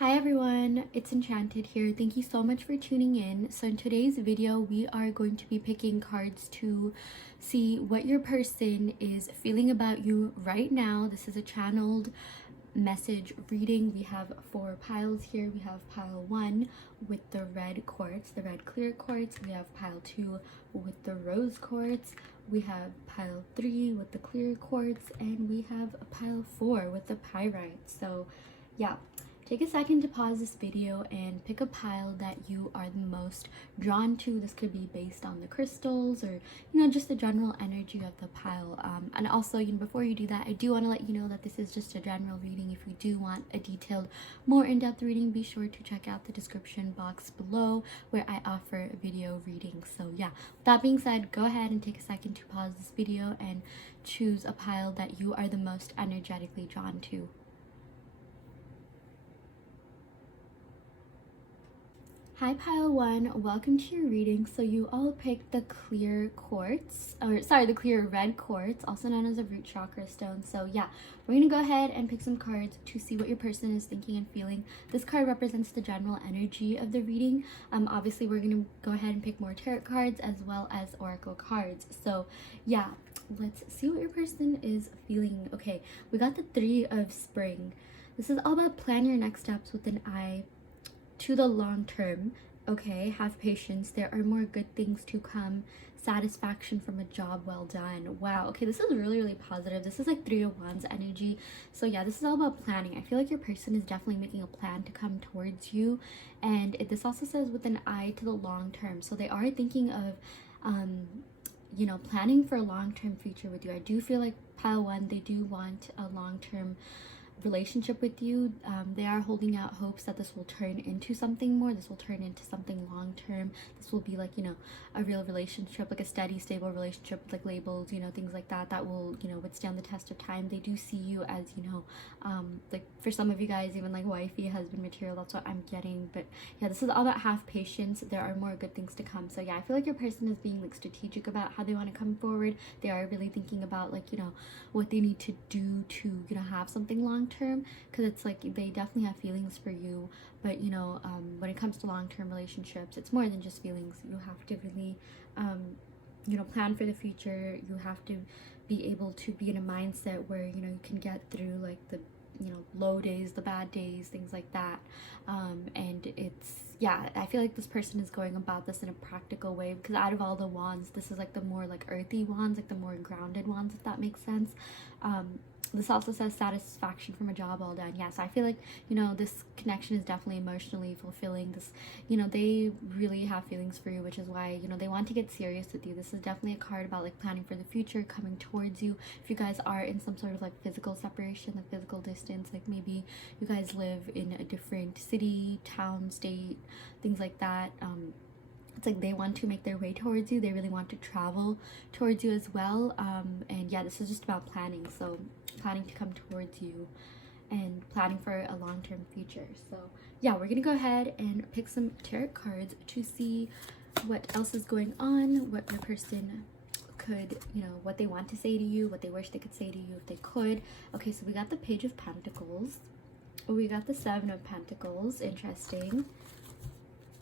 Hi everyone, it's Enchanted here. Thank you so much for tuning in. So in today's video, we are going to be picking cards to see what your person is feeling about you right now. This is a channeled message reading. We have 4 piles here. We have pile 1 with the red quartz, the red clear quartz. We have pile 2 with the rose quartz. We have pile 3 with the clear quartz, and we have pile 4 with the pyrite. So yeah, take a second to pause this video and pick a pile that you are the most drawn to. This could be based on the crystals or, just the general energy of the pile. And also, before you do that, I do want to let you know that this is just a general reading. If you do want a detailed, more in-depth reading, be sure to check out the description box below where I offer video readings. So yeah, with that being said, go ahead and take a second to pause this video and choose a pile that you are the most energetically drawn to. Hi pile 1, welcome to your reading. So you all picked the clear quartz, the clear red quartz, also known as a root chakra stone. So yeah, we're gonna go ahead and pick some cards to see what your person is thinking and feeling. This card represents the general energy of the reading. Obviously we're gonna go ahead and pick more tarot cards as well as oracle cards. So yeah, let's see what your person is feeling. Okay, we got the 3 of spring. This is all about plan your next steps with an eye to the long term. Okay, have patience, there are more good things to come, satisfaction from a job well done. Wow, okay, this is really positive. This is like 3 of Wands energy. So yeah, this is all about planning. I feel like your person is definitely making a plan to come towards you, and this also says with an eye to the long term. So they are thinking of planning for a long-term future with you. I do feel like pile 1, they do want a long-term relationship with you. They are holding out hopes that this will turn into something more. This will turn into something long-term. This will be like, a real relationship, like a steady, stable relationship, like labels, things like that, that will, withstand the test of time. They do see you as, like for some of you guys, even like wifey, husband material. That's what I'm getting. But yeah, this is all about have patience. There are more good things to come. So yeah, I feel like your person is being like strategic about how they want to come forward. They are really thinking about like, what they need to do to, have something long term, because it's like they definitely have feelings for you, but when it comes to long-term relationships, it's more than just feelings. You have to really plan for the future. You have to be able to be in a mindset where you can get through like the low days, the bad days, things like that. And it's, yeah, I feel like this person is going about this in a practical way, because out of all the wands, this is like the more like earthy wands, like the more grounded wands, if that makes sense. This also says satisfaction from a job well done. Yeah, so I feel like, this connection is definitely emotionally fulfilling. This, they really have feelings for you, which is why, they want to get serious with you. This is definitely a card about like planning for the future, coming towards you. If you guys are in some sort of like physical separation, like physical distance, like maybe you guys live in a different city, town, state, things like that. It's like they want to make their way towards you. They really want to travel towards you as well. And yeah, this is just about planning. So planning to come towards you and planning for a long-term future. So yeah, we're gonna go ahead and pick some tarot cards to see what else is going on, what your person could, what they want to say to you, what they wish they could say to you if they could. Okay, so we got the Page of Pentacles. We got the 7 of Pentacles. Interesting.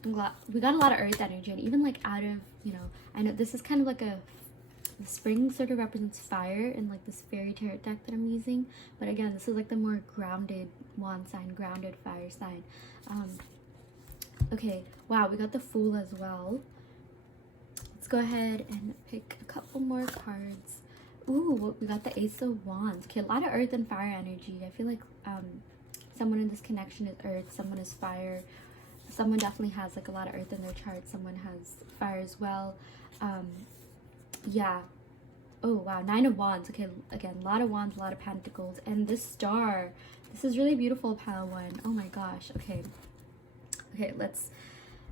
We got a lot of earth energy, and even like out of, I know this is kind of like the spring sort of represents fire in like this fairy tarot deck that I'm using, but again, this is like the more grounded wand sign, grounded fire sign. Okay, wow, we got the Fool as well. Let's go ahead and pick a couple more cards. Ooh, we got the Ace of Wands. Okay, a lot of earth and fire energy. I feel like someone in this connection is earth, someone is fire. Someone definitely has like a lot of earth in their chart. Someone has fire as well. Yeah. Oh wow, 9 of Wands. Okay, again, a lot of wands, a lot of pentacles, and this star. This is really beautiful, pile 1. Oh my gosh. Okay, let's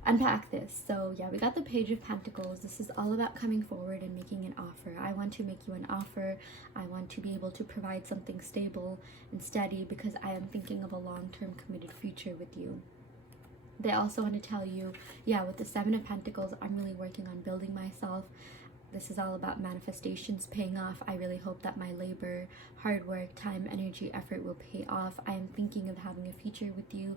unpack this. So yeah, we got the Page of Pentacles. This is all about coming forward and making an offer. I want to make you an offer. I want to be able to provide something stable and steady, because I am thinking of a long-term committed future with you. They also want to tell you, yeah, with the 7 of Pentacles, I'm really working on building myself. this is all about manifestations paying off. I really hope that my labor, hard work, time, energy, effort will pay off. I am thinking of having a future with you,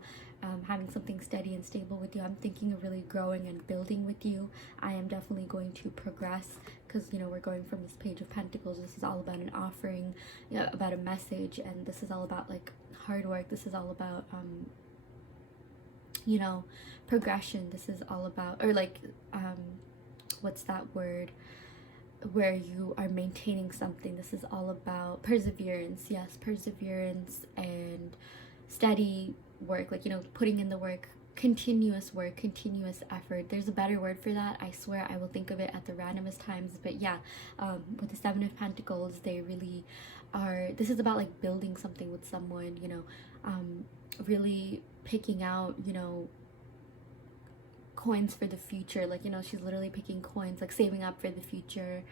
having something steady and stable with you. I'm thinking of really growing and building with you. I am definitely going to progress because, you know, we're going from this Page of Pentacles. This is all about an offering, you know, about a message, and this is all about like hard work. This is all about, you know, progression. This is all about, or like, what's that word, where you are maintaining something. This is all about perseverance. Yes, perseverance and steady work, like, you know, putting in the work, continuous work, continuous effort. There's a better word for that. I swear I will think of it at the randomest times. But yeah, with the Seven of Pentacles, they really are, this is about like building something with someone, you know, really picking out, you know, coins for the future. Like, you know, she's literally picking coins, like saving up for the future.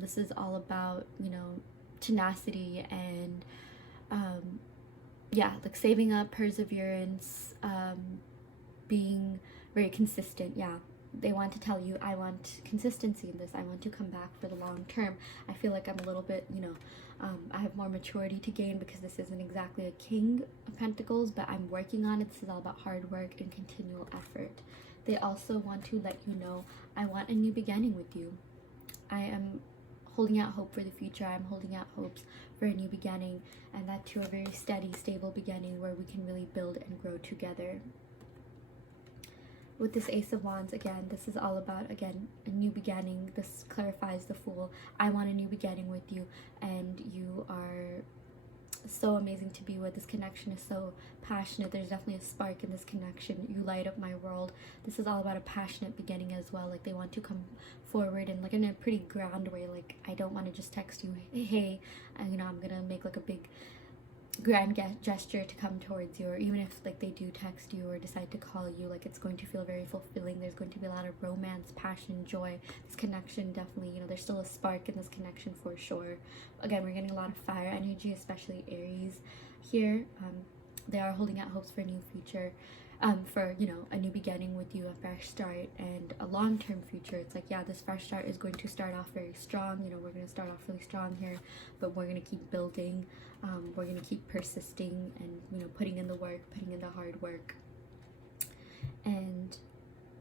This is all about, you know, tenacity and yeah, like saving up, perseverance, being very consistent. Yeah, they want to tell you, I want consistency in this. I want to come back for the long term. I feel like I'm a little bit, you know, I have more maturity to gain because this isn't exactly a King of Pentacles, but I'm working on it. This is all about hard work and continual effort. They also want to let you know, I want a new beginning with you. I am holding out hope for the future. I'm holding out hopes for a new beginning, and that to a very steady, stable beginning where we can really build and grow together. With this Ace of Wands, again, this is all about, again, a new beginning. This clarifies the Fool. I want a new beginning with you, and you are so amazing to be with. This connection is so passionate. There's definitely a spark in this connection. You light up my world. This is all about a passionate beginning as well. Like, they want to come forward and like in a pretty ground way. Like, I don't want to just text you, hey, you know, I'm gonna make like a big grand gesture to come towards you, or even if like they do text you or decide to call you, like it's going to feel very fulfilling. There's going to be a lot of romance, passion, joy. This connection definitely, you know, there's still a spark in this connection for sure. Again, we're getting a lot of fire energy, especially Aries here. They are holding out hopes for a new future, for, you know, a new beginning with you, a fresh start, and a long-term future. It's like, yeah, this fresh start is going to start off very strong. You know, we're going to start off really strong here, but we're going to keep building. We're going to keep persisting and, you know, putting in the work, putting in the hard work. And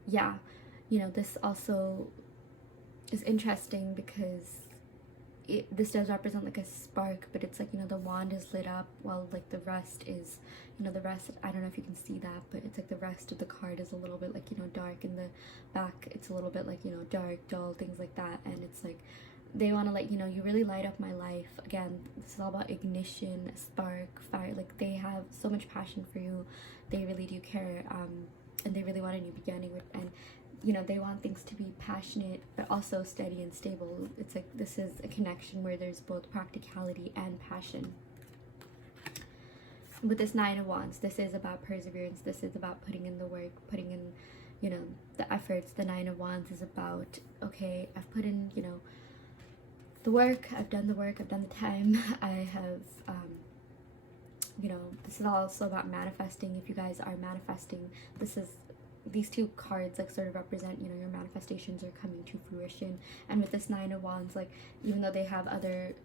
yeah, you know, this also is interesting because this does represent like a spark, but it's like, you know, the wand is lit up while like the rest is, you know, the rest, I don't know if you can see that, but it's like the rest of the card is a little bit like, you know, dark in the back. It's a little bit like, you know, dark, dull, things like that. And it's like, they want to let you know, you really light up my life. Again, this is all about ignition, spark, fire. Like, they have so much passion for you. They really do care, and they really want a new beginning with, and you know, they want things to be passionate but also steady and stable. It's like, this is a connection where there's both practicality and passion. With this Nine of Wands, this is about perseverance. This is about putting in the work, putting in, you know, the efforts. The Nine of Wands is about, okay, I've put in, you know, the work, I've done the work, I've done the time, I have, you know, this is also about manifesting. If you guys are manifesting, this is, these two cards like sort of represent, you know, your manifestations are coming to fruition. And with this Nine of Wands, like, even though they have other,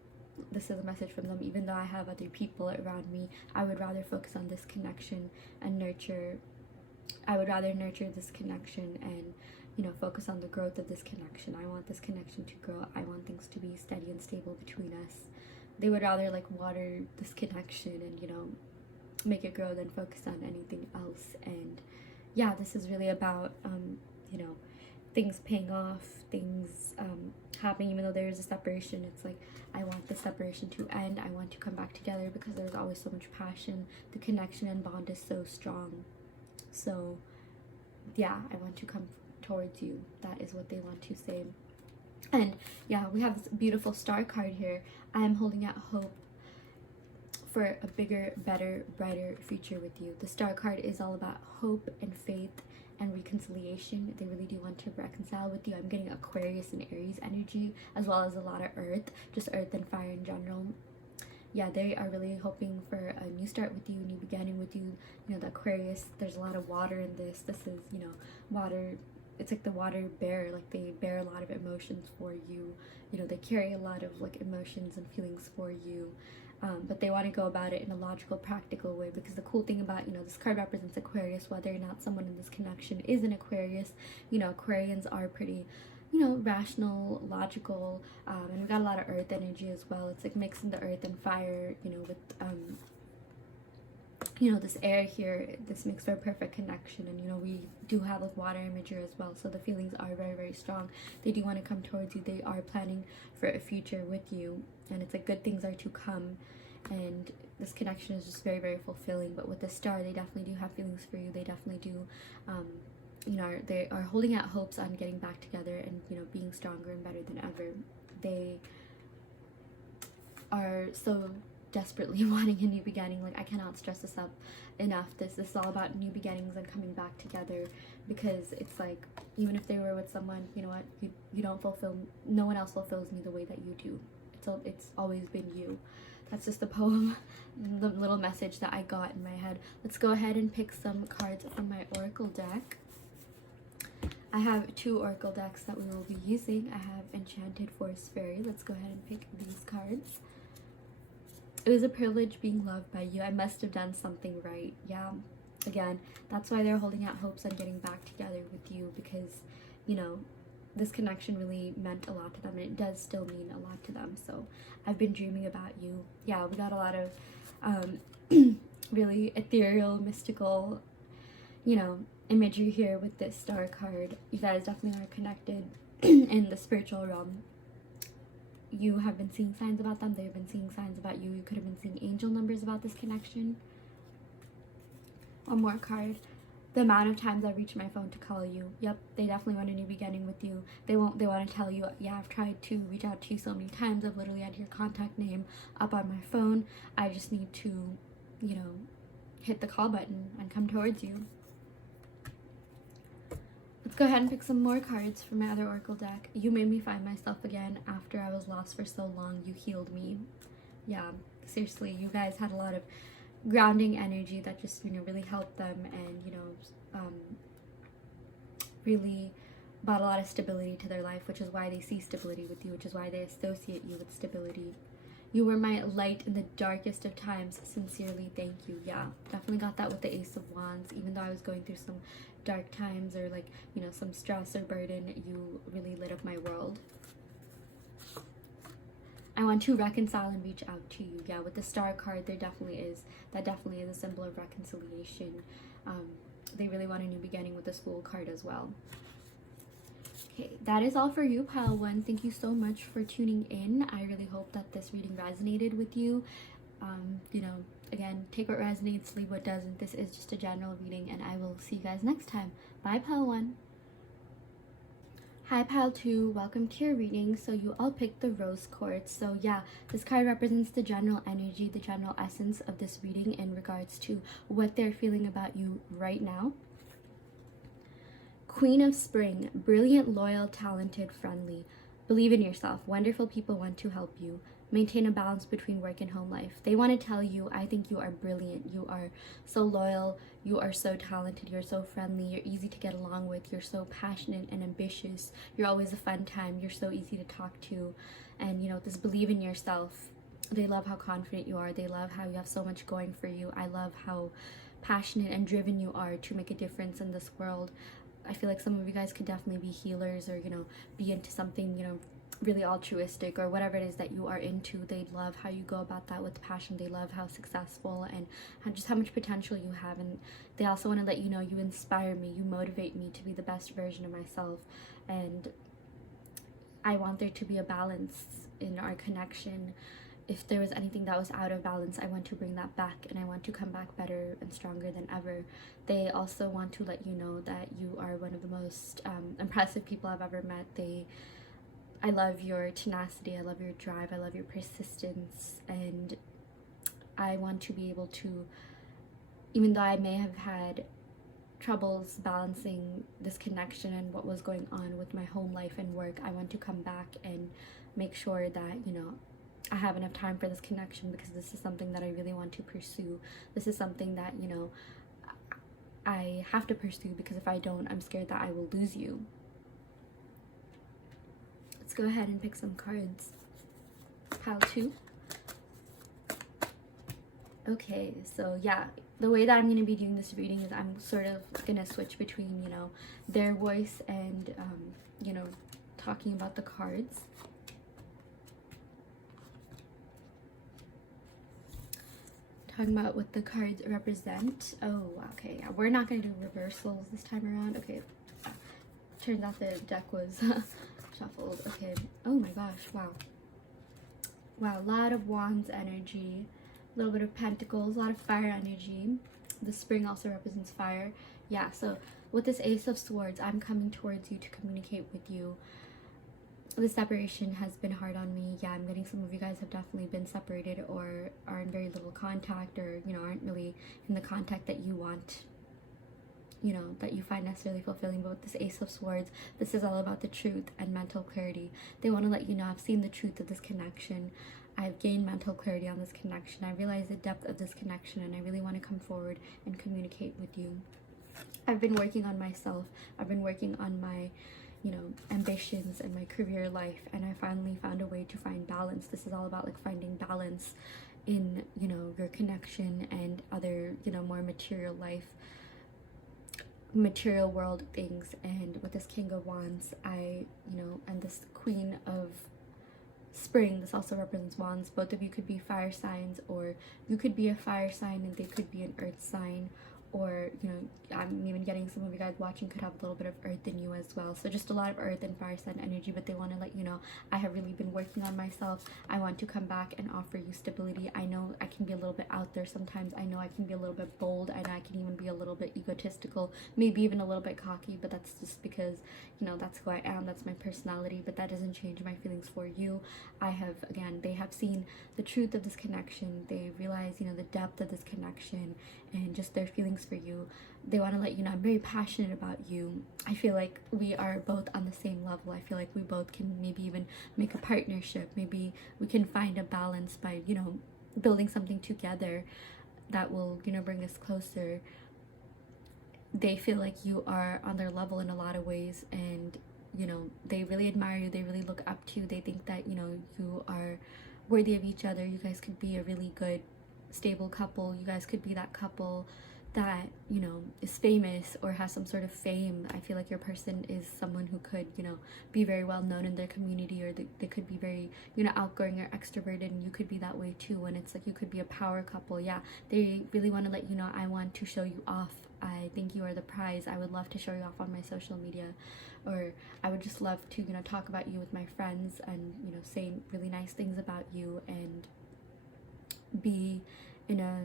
this is a message from them, even though I have other people around me, I would rather focus on this connection and nurture, I would rather nurture this connection and, you know, focus on the growth of this connection. I want this connection to grow. I want things to be steady and stable between us. They would rather like water this connection and, you know, make it grow than focus on anything else. And yeah, this is really about, you know, things paying off, things happening, even though there is a separation. It's like, I want the separation to end. I want to come back together because there's always so much passion. The connection and bond is so strong. So yeah, I want to come towards you. That is what they want to say. And yeah, we have this beautiful star card here. I am holding out hope for a bigger, better, brighter future with you. The star card is all about hope and faith and reconciliation. They really do want to reconcile with you. I'm getting Aquarius and Aries energy, as well as a lot of earth, just earth and fire in general. Yeah, they are really hoping for a new start with you, a new beginning with you. You know, the Aquarius, there's a lot of water in this. This is, you know, water it's like the water bear, like they bear a lot of emotions for you. You know, they carry a lot of like emotions and feelings for you. But they want to go about it in a logical, practical way, because the cool thing about, you know, this card represents Aquarius, whether or not someone in this connection is an Aquarius. You know, Aquarians are pretty, you know, rational, logical, and we got a lot of earth energy as well. It's like mixing the earth and fire, you know, with you know, this air here. This makes for a perfect connection. And you know, we do have like water imagery as well, so the feelings are very, very strong. They do want to come towards you. They are planning for a future with you, and it's like good things are to come, and this connection is just very, very fulfilling. But with the star, they definitely do have feelings for you. They definitely do you know, they are holding out hopes on getting back together and, you know, being stronger and better than ever. They are so desperately wanting a new beginning. Like, I cannot stress this up enough. This is all about new beginnings and coming back together, because it's like, even if they were with someone, you know what, you don't fulfill, no one else fulfills me the way that you do. It's always been you. That's just the poem, the little message that I got in my head. Let's go ahead and pick some cards from my oracle deck. I have 2 oracle decks that we will be using. I have Enchanted, Forest, Fairy. Let's go ahead and pick these cards. It was a privilege being loved by you. I must have done something right. Yeah, again, that's why they're holding out hopes on getting back together with you, because, you know, this connection really meant a lot to them, and it does still mean a lot to them. So I've been dreaming about you. Yeah, we got a lot of really ethereal, mystical, you know, imagery here with this star card. You guys definitely are connected in the spiritual realm. You have been seeing signs about them. They've been seeing signs about you. You could have been seeing angel numbers about this connection. One more card. The amount of times I reach my phone to call you. Yep, they definitely want a new beginning with you. They want to tell you, yeah, I've tried to reach out to you so many times. I've literally had your contact name up on my phone. I just need to, you know, hit the call button and come towards you. Let's go ahead and pick some more cards from my other oracle deck. You made me find myself again after I was lost for so long. You healed me. Yeah, seriously, you guys had a lot of grounding energy that just, you know, really helped them, and, you know, really brought a lot of stability to their life, which is why they see stability with you, which is why they associate you with stability. You were my light in the darkest of times. Sincerely, thank you. Yeah, definitely got that with the Ace of Wands. Even though I was going through some dark times, or like, you know, some stress or burden, you really lit up my world. I want to reconcile and reach out to you. Yeah, with the star card, that definitely is a symbol of reconciliation. They really want a new beginning with this Fool card as well. Okay, that is all for you, pile 1. Thank you so much for tuning in. I really hope that this reading resonated with you. You know, again, take what resonates, leave what doesn't. This is just a general reading, and I will see you guys next time. Bye, pile 1. Hi, pile 2. Welcome to your reading. So you all picked the Rose Quartz. So yeah, this card represents the general energy, the general essence of this reading in regards to what they're feeling about you right now. Queen of Spring, brilliant, loyal, talented, friendly. Believe in yourself. Wonderful people want to help you. Maintain a balance between work and home life. They want to tell you, I think you are brilliant. You are so loyal. You are so talented. You're so friendly. You're easy to get along with. You're so passionate and ambitious. You're always a fun time. You're so easy to talk to. And, you know, this believe in yourself. They love how confident you are. They love how you have so much going for you. I love how passionate and driven you are to make a difference in this world. I feel like some of you guys could definitely be healers, or, you know, be into something, you know, really altruistic, or whatever it is that you are into. They love how you go about that with passion. They love how successful and how much potential you have. And they also want to let you know, you inspire me, you motivate me to be the best version of myself. And I want there to be a balance in our connection. If there was anything that was out of balance, I want to bring that back, and I want to come back better and stronger than ever. They also want to let you know that you are one of the most impressive people I've ever met. I love your tenacity, I love your drive, I love your persistence, and I want to be able to, even though I may have had troubles balancing this connection and what was going on with my home life and work, I want to come back and make sure that, you know, I have enough time for this connection, because this is something that I really want to pursue. This is something that, you know, I have to pursue, because if I don't, I'm scared that I will lose you. Let's go ahead and pick some cards. Pile 2. Okay, so yeah, the way that I'm going to be doing this reading is I'm sort of going to switch between, you know, their voice and, you know, talking about the cards. Talking about what the cards represent. Oh, okay, we're not going to do reversals this time around. Okay, turns out the deck was shuffled. Okay, oh my gosh, wow. Wow, a lot of wands energy. A little bit of pentacles, a lot of fire energy. The spring also represents fire. Yeah, so with this Ace of Swords, I'm coming towards you to communicate with you. The separation has been hard on me. Yeah, I'm getting some of you guys have definitely been separated or are in very little contact, or, you know, aren't really in the contact that you want, you know, that you find necessarily fulfilling. But with this Ace of Swords, this is all about the truth and mental clarity. They want to let you know, I've seen the truth of this connection. I've gained mental clarity on this connection. I realize the depth of this connection, and I really want to come forward and communicate with you. I've been working on myself. I've been working on my, you know, ambitions and my career life, and I finally found a way to find balance. This is all about like finding balance in, you know, your connection and other, you know, more material life, material world things. And with this King of Wands, I, you know, and this Queen of Spring, this also represents wands. Both of you could be fire signs, or you could be a fire sign and they could be an earth sign, or, you know, I'm even getting some of you guys watching could have a little bit of earth in you as well. So just a lot of earth and fire sign energy, but they want to let you know, I have really been working on myself. I want to come back and offer you stability. I know I can be a little bit out there sometimes. I know I can be a little bit bold, and I can even be a little bit egotistical, maybe even a little bit cocky, but that's just because, you know, that's who I am, that's my personality. But that doesn't change my feelings for you. I have, again, they have seen the truth of this connection. They realize, you know, the depth of this connection and just their feelings for you. They want to let you know, I'm very passionate about you. I feel like we are both on the same level. I feel like we both can maybe even make a partnership. Maybe we can find a balance by, you know, building something together that will, you know, bring us closer. They feel like you are on their level in a lot of ways, and, you know, they really admire you. They really look up to you. They think that, you know, you are worthy of each other. You guys could be a really good, stable couple. You guys could be that couple that, you know, is famous or has some sort of fame. I feel like your person is someone who could, you know, be very well known in their community, or they could be very, you know, outgoing or extroverted, and you could be that way too. And it's like you could be a power couple. Yeah, they really want to let you know, I want to show you off. I think you are the prize. I would love to show you off on my social media, or I would just love to, you know, talk about you with my friends and, you know, say really nice things about you and be in a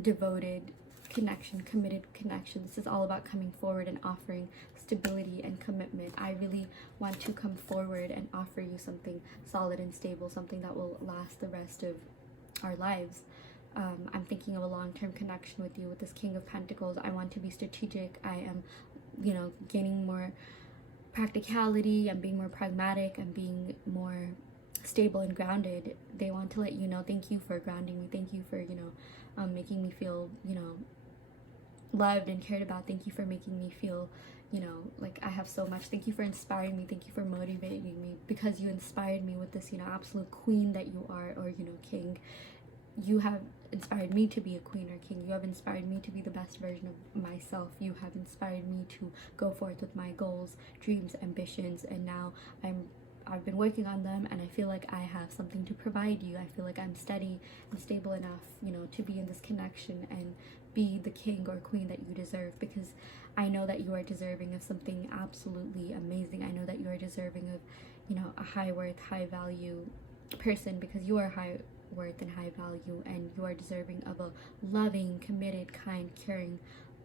devoted connection, committed connection. This is all about coming forward and offering stability and commitment. I really want to come forward and offer you something solid and stable, something that will last the rest of our lives. I'm thinking of a long-term connection with you. With this King of Pentacles, I want to be strategic. I am, you know, gaining more practicality. I'm being more pragmatic. I'm being more stable and grounded. They want to let you know, thank you for grounding me. Thank you for, you know, making me feel, you know, loved and cared about. Thank you for making me feel, you know, like I have so much. Thank you for inspiring me. Thank you for motivating me, because you inspired me with this, you know, absolute queen that you are, or, you know, king. You have inspired me to be a queen or king. You have inspired me to be the best version of myself. You have inspired me to go forth with my goals, dreams, ambitions, and now I've been working on them, and I feel like I have something to provide you. I feel like I'm steady and stable enough, you know, to be in this connection and be the king or queen that you deserve, because I know that you are deserving of something absolutely amazing. I know that you are deserving of, you know, a high worth, high value person, because you are high worth and high value, and you are deserving of a loving, committed, kind, caring,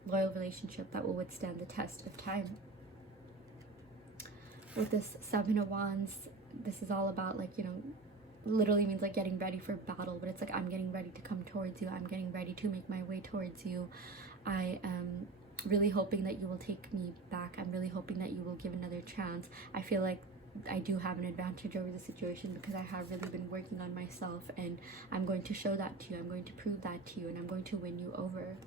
loyal relationship that will withstand the test of time. With this Seven of Wands, this is all about, like, you know, literally means like getting ready for battle, but it's like I'm getting ready to come towards you. I'm getting ready to make my way towards you. I am really hoping that you will take me back. I'm really hoping that you will give another chance. I feel like I do have an advantage over the situation, because I have really been working on myself, and I'm going to show that to you. I'm going to prove that to you, and I'm going to win you over.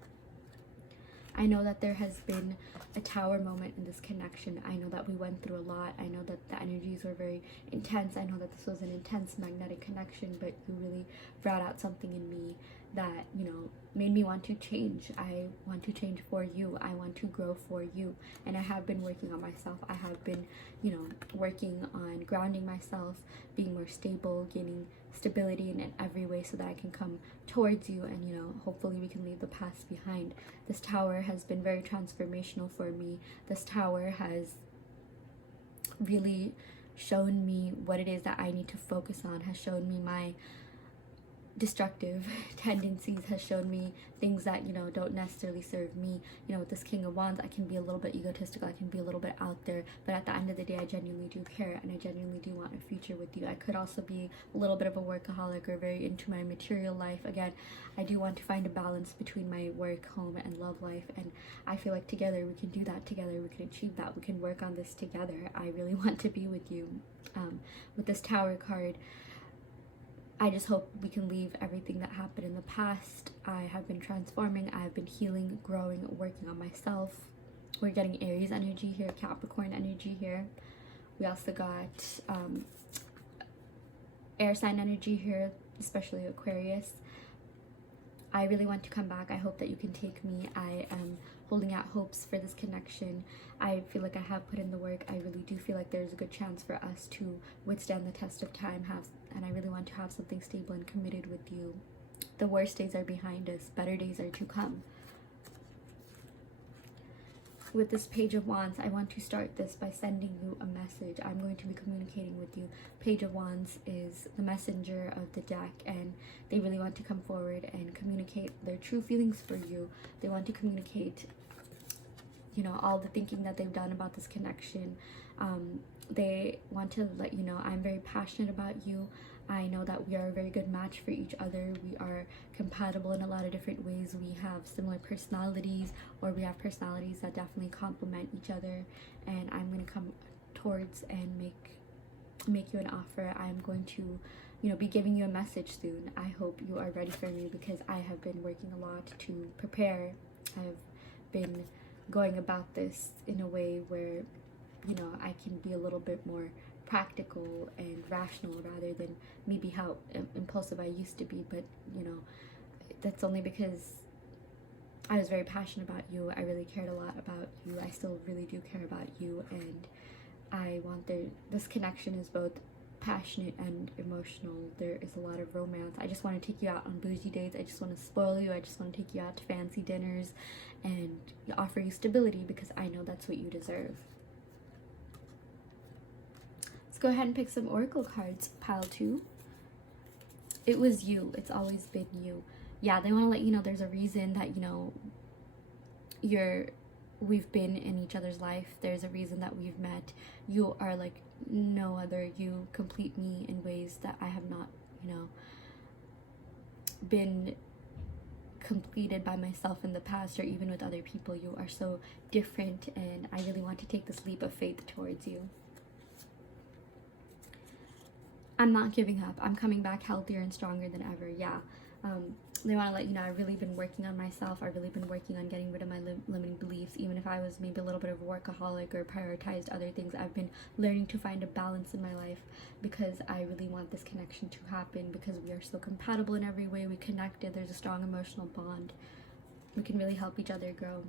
I know that there has been a tower moment in this connection. I know that we went through a lot. I know that the energies were very intense. I know that this was an intense magnetic connection, but you really brought out something in me that, you know, made me want to change. I want to change for you. I want to grow for you. And I have been working on myself. I have been, you know, working on grounding myself, being more stable, gaining stability in every way so that I can come towards you, and, you know, hopefully we can leave the past behind. This tower has been very transformational for me. This tower has really shown me what it is that I need to focus on, has shown me my destructive tendencies, has shown me things that, you know, don't necessarily serve me. You know, with this King of Wands, I can be a little bit egotistical, I can be a little bit out there, but at the end of the day, I genuinely do care, and I genuinely do want a future with you. I could also be a little bit of a workaholic or very into my material life. Again, I do want to find a balance between my work, home, and love life, and I feel like together we can do that. Together we can achieve that. We can work on this together. I really want to be with you. With this Tower card, I just hope we can leave everything that happened in the past. I have been transforming, I have been healing, growing, working on myself. We're getting Aries energy here, Capricorn energy here. We also got air sign energy here, especially Aquarius. I really want to come back. I hope that you can take me. I am holding out hopes for this connection. I feel like I have put in the work. I really do feel like there's a good chance for us to withstand the test of time, and I really want to have something stable and committed with you. The worst days are behind us. Better days are to come. With this Page of Wands, I want to start this by sending you a message. I'm going to be communicating with you. Page of Wands is the messenger of the deck, and they really want to come forward and communicate their true feelings for you. They want to communicate, you know, all the thinking that they've done about this connection. They want to let you know I'm very passionate about you. I know that we are a very good match for each other. We are compatible in a lot of different ways. We have similar personalities, or we have personalities that definitely complement each other. And I'm going to come towards and make you an offer. I'm going to, you know, be giving you a message soon. I hope you are ready for me, because I have been working a lot to prepare. I've been going about this in a way where, you know, I can be a little bit more practical and rational rather than maybe how impulsive I used to be. But, you know, that's only because I was very passionate about you. I really cared a lot about you. I still really do care about you, and I want this connection is both passionate and emotional. There is a lot of romance. I just want to take you out on bougie dates. I just want to spoil you. I just want to take you out to fancy dinners and offer you stability, because I know that's what you deserve. Go ahead and pick some oracle cards, pile 2. It was you. It's always been you. Yeah, they want to let you know there's a reason that, you know, we've been in each other's life. There's a reason that we've met. You are like no other. You complete me in ways that I have not, you know, been completed by myself in the past, or even with other people. You are so different, and I really want to take this leap of faith towards you. I'm not giving up. I'm coming back healthier and stronger than ever. Yeah. They want to let you know I've really been working on myself. I've really been working on getting rid of my limiting beliefs. Even if I was maybe a little bit of a workaholic or prioritized other things, I've been learning to find a balance in my life, because I really want this connection to happen, because we are so compatible in every way. We connected. There's a strong emotional bond. We can really help each other grow.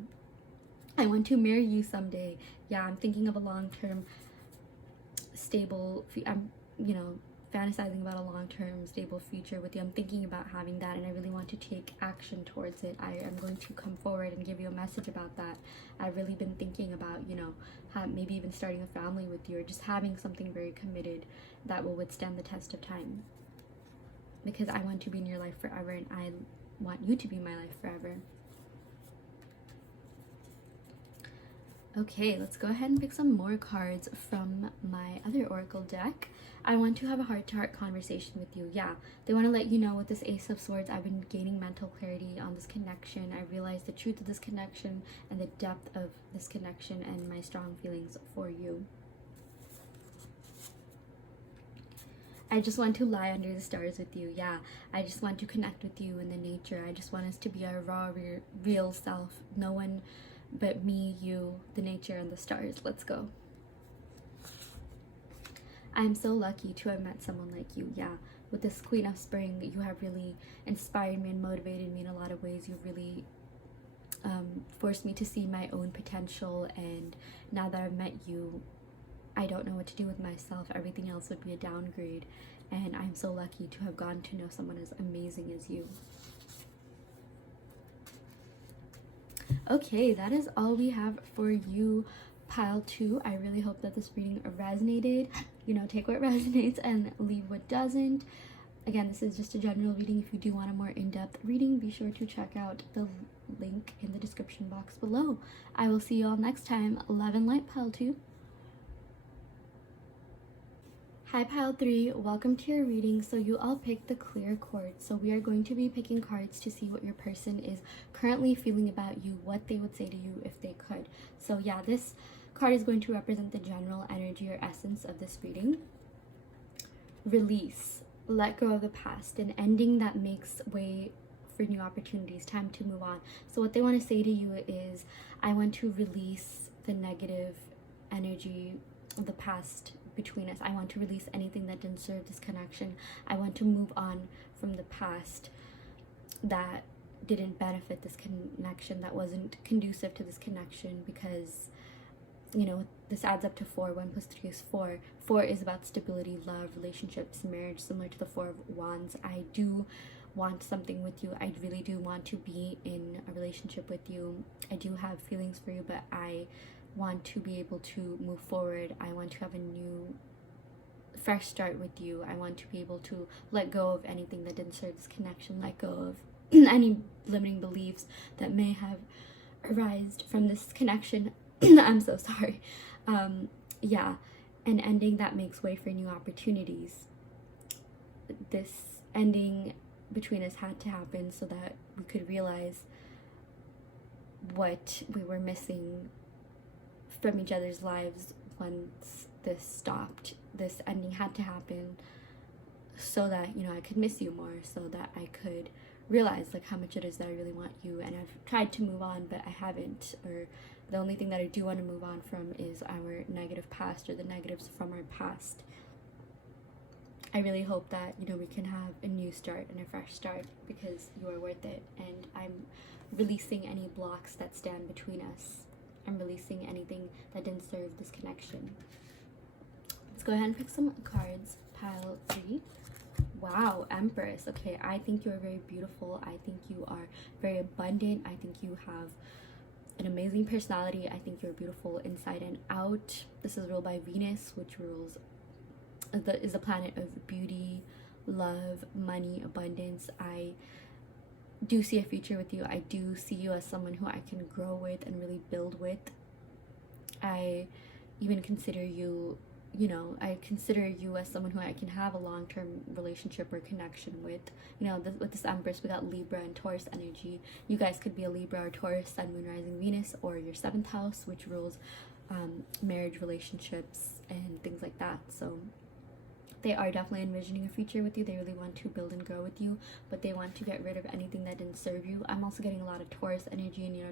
I want to marry you someday. Yeah, I'm thinking of a long-term stable, I'm, you know, fantasizing about a long-term stable future with you. I'm thinking about having that, and I really want to take action towards it. I am going to come forward and give you a message about that. I've really been thinking about, you know, maybe even starting a family with you, or just having something very committed that will withstand the test of time, because I want to be in your life forever, and I want you to be in my life forever. Okay, let's go ahead and pick some more cards from my other oracle deck. I want to have a heart-to-heart conversation with you. Yeah, they want to let you know with this Ace of Swords, I've been gaining mental clarity on this connection. I realized the truth of this connection and the depth of this connection, and my strong feelings for you. I just want to lie under the stars with you. Yeah, I just want to connect with you in the nature. I just want us to be our raw, real self. No one but me, you, the nature, and the stars. Let's go. I'm so lucky to have met someone like you. Yeah, with this Queen of Spring, you have really inspired me and motivated me in a lot of ways. You've really forced me to see my own potential, and now that I've met you, I don't know what to do with myself. Everything else would be a downgrade, and I'm so lucky to have gotten to know someone as amazing as you. Okay, that is all we have for you, pile 2. I really hope that this reading resonated. You know, take what resonates and leave what doesn't. Again, this is just a general reading. If you do want a more in-depth reading, be sure to check out the link in the description box below. I will see you all next time. Love and light, pile 2. Hi pile 3, welcome to your reading. So you all picked the clear quartz. So we are going to be picking cards to see what your person is currently feeling about you, what they would say to you if they could. So yeah, this card is going to represent the general energy or essence of this reading. Release, let go of the past, an ending that makes way for new opportunities, time to move on. So what they want to say to you is, I want to release the negative energy of the past between us. I want to release anything that didn't serve this connection. I want to move on from the past that didn't benefit this connection, that wasn't conducive to this connection, because, you know, this adds up to 4. 1 plus 3 is 4. 4 is about stability, love, relationships, marriage, similar to the 4 of Wands. I do want something with you. I really do want to be in a relationship with you. I do have feelings for you, but I want to be able to move forward. I want to have a new, fresh start with you. I want to be able to let go of anything that didn't serve this connection, let go of any limiting beliefs that may have arisen from this connection. I'm so sorry. Yeah, an ending that makes way for new opportunities. This ending between us had to happen so that we could realize what we were missing from each other's lives. Once this stopped, this ending had to happen so that, you know, I could miss you more, so that I could realize like how much it is that I really want you. And I've tried to move on, but I haven't, or the only thing that I do want to move on from is our negative past, or the negatives from our past. I really hope that, you know, we can have a new start and a fresh start, because you are worth it, and I'm releasing any blocks that stand between us. I'm releasing anything that didn't serve this connection. Let's go ahead and pick some cards. Pile 3. Wow, Empress. Okay, I think you are very beautiful. I think you are very abundant. I think you have an amazing personality. I think you're beautiful inside and out. This is ruled by Venus, which rules is the planet of beauty, love, money, abundance. I do see a future with you. I do see you as someone who I can grow with and really build with. I even consider you, you know, I consider you as someone who I can have a long-term relationship or connection with. You know, with this Empress, we got Libra and Taurus energy. You guys could be a Libra or Taurus, Sun, Moon, Rising, Venus, or your 7th house, which rules marriage, relationships, and things like that. So they are definitely envisioning a future with you. They really want to build and grow with you, but they want to get rid of anything that didn't serve you. I'm also getting a lot of Taurus energy, and, you know,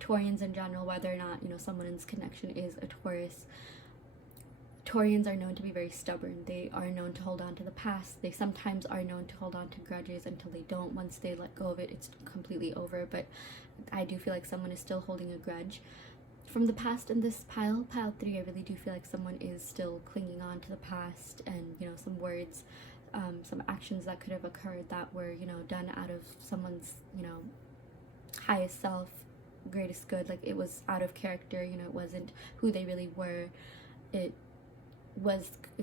Taurians in general, whether or not, you know, someone's connection is a Taurus. Taurians are known to be very stubborn. They are known to hold on to the past. They sometimes are known to hold on to grudges until they don't. Once they let go of it, it's completely over. But I do feel like someone is still holding a grudge from the past in this pile 3. I really do feel like someone is still clinging on to the past, and, you know, some words, some actions that could have occurred that were, you know, done out of someone's, you know, highest self, greatest good. Like, it was out of character, you know, it wasn't who they really were. It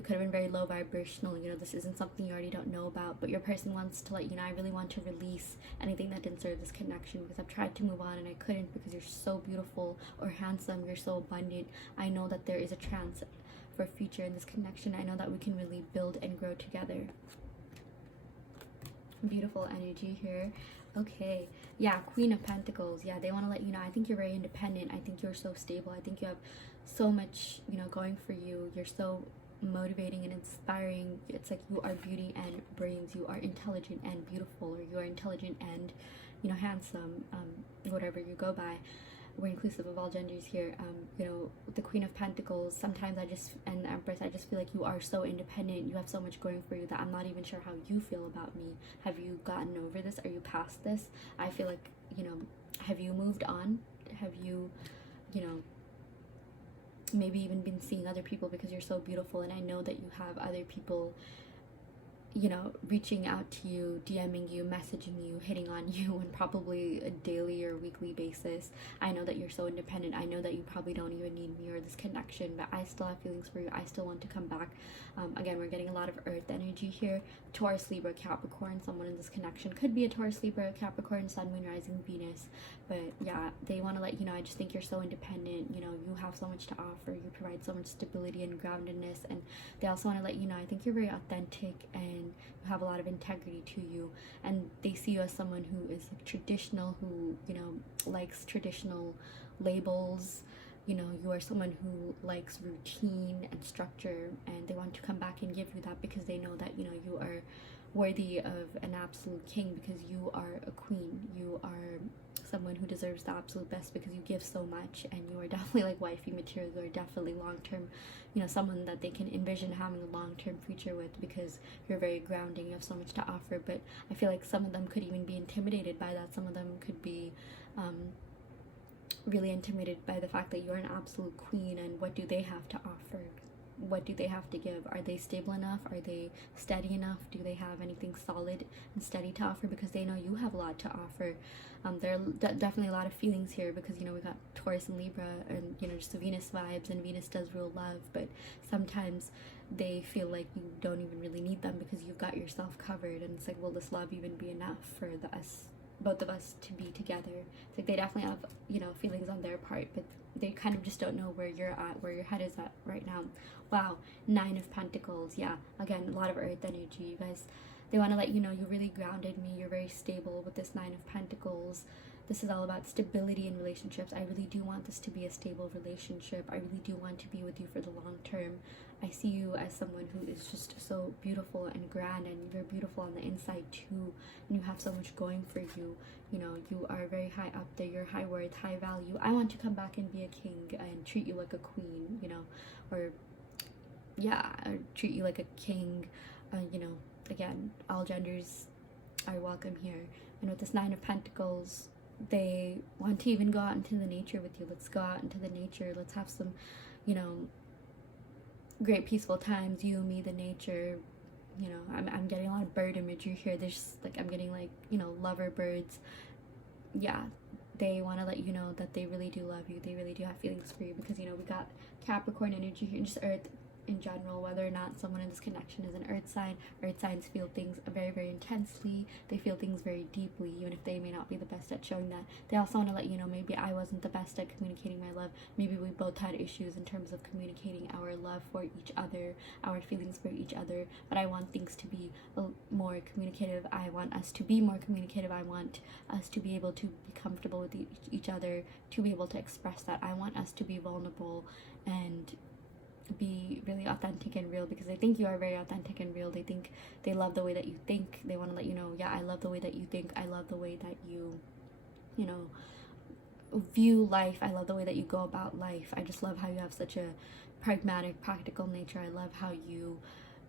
could have been very low vibrational. You know, this isn't something you already don't know about, but your person wants to let you know, I really want to release anything that didn't serve this connection, because I've tried to move on and I couldn't, because you're so beautiful or handsome, you're so abundant. I know that there is a chance for future in this connection. I know that we can really build and grow together. Beautiful energy here. Okay, yeah, Queen of Pentacles. Yeah, they want to let you know, I think you're very independent. I think you're so stable. I think you have so much, you know, going for you. You're so motivating and inspiring. It's like you are beauty and brains, you are intelligent and beautiful, or you are intelligent and, you know, handsome, whatever you go by. We're inclusive of all genders here. You know, the Queen of Pentacles, sometimes and Empress, I just feel like you are so independent, you have so much going for you that I'm not even sure how you feel about me. Have you gotten over this? Are you past this? I feel like, you know, have you moved on? Have you, you know, maybe even been seeing other people because you're so beautiful? And I know that you have other people, you know, reaching out to you, DMing you, messaging you, hitting on you on probably a daily or weekly basis. I know that you're so independent. I know that you probably don't even need me or this connection, but I still have feelings for you. I still want to come back. Again, we're getting a lot of earth energy here. Taurus, Libra, Capricorn. Someone in this connection could be a Taurus, Libra, Capricorn, Sun, Moon, Rising, Venus. But yeah, they want to let you know, I just think you're so independent. You know, you have so much to offer. You provide so much stability and groundedness. And they also want to let you know, I think you're very authentic and you have a lot of integrity to you. And they see you as someone who is like traditional, who, you know, likes traditional labels. You know, you are someone who likes routine and structure, and they want to come back and give you that because they know that, you know, you are worthy of an absolute king because you are a queen. You are someone who deserves the absolute best because you give so much, and you are definitely like wifey material. You are definitely long-term, you know, someone that they can envision having a long-term future with because you're very grounding. You have so much to offer. But I feel like some of them could even be intimidated by that. Some of them could be really intimidated by the fact that you're an absolute queen, and what do they have to offer? What do they have to give? Are they stable enough? Are they steady enough? Do they have anything solid and steady to offer? Because they know you have a lot to offer. There are definitely a lot of feelings here because, you know, we got Taurus and Libra, and, you know, just the Venus vibes, and Venus does rule love, but sometimes they feel like you don't even really need them because you've got yourself covered, and it's like, will this love even be enough for both of us to be together? It's like they definitely have, you know, feelings on their part, but they kind of just don't know where you're at, where your head is at right now. Wow, 9 of Pentacles. Yeah, again, a lot of earth energy. You guys, they want to let you know you really grounded me. You're very stable with this 9 of Pentacles. This is all about stability in relationships. I really do want this to be a stable relationship. I really do want to be with you for the long term. I see you as someone who is just so beautiful and grand, and you're beautiful on the inside too, and you have so much going for you. You know, you are very high up there. You're high worth, high value. I want to come back and be a king and treat you like a queen, you know, or yeah, or treat you like a king. You know, again, all genders are welcome here. And with this 9 of Pentacles, they want to even go out into the nature with you. Let's go out into the nature. Let's have some, you know, great peaceful times, you, me, the nature. You know, I'm getting a lot of bird imagery here. There's like, I'm getting like, you know, lover birds. Yeah, they want to let you know that they really do love you. They really do have feelings for you because, you know, we got Capricorn energy here, just earth in general. Whether or not someone in this connection is an earth signs feel things very, very intensely. They feel things very deeply, even if they may not be the best at showing that. They also want to let you know, maybe I wasn't the best at communicating my love. Maybe we both had issues in terms of communicating our love for each other, our feelings for each other, but I want things to be more communicative. I want us to be more communicative. I want us to be able to be comfortable with each other, to be able to express that. I want us to be vulnerable and be really authentic and real, because they think you are very authentic and real. They think they love the way that you think. They want to let you know, yeah, I love the way that you think. I love the way that you know, view life. I love the way that you go about life. I just love how you have such a pragmatic, practical nature. I love how you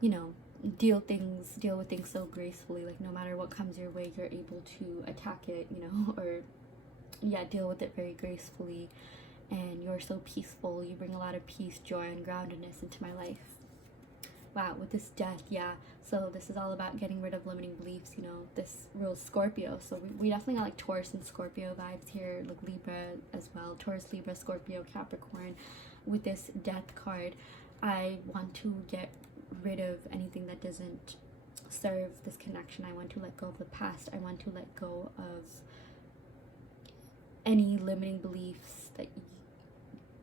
know, deal with things so gracefully. Like, no matter what comes your way, you're able to attack it, you know, or yeah, deal with it very gracefully. And you're so peaceful. You bring a lot of peace, joy, and groundedness into my life. Wow, with this death, yeah. So this is all about getting rid of limiting beliefs, you know. This rules Scorpio. So we definitely got like Taurus and Scorpio vibes here, like Libra as well. Taurus, Libra, Scorpio, Capricorn. With this death card, I want to get rid of anything that doesn't serve this connection. I want to let go of the past. I want to let go of any limiting beliefs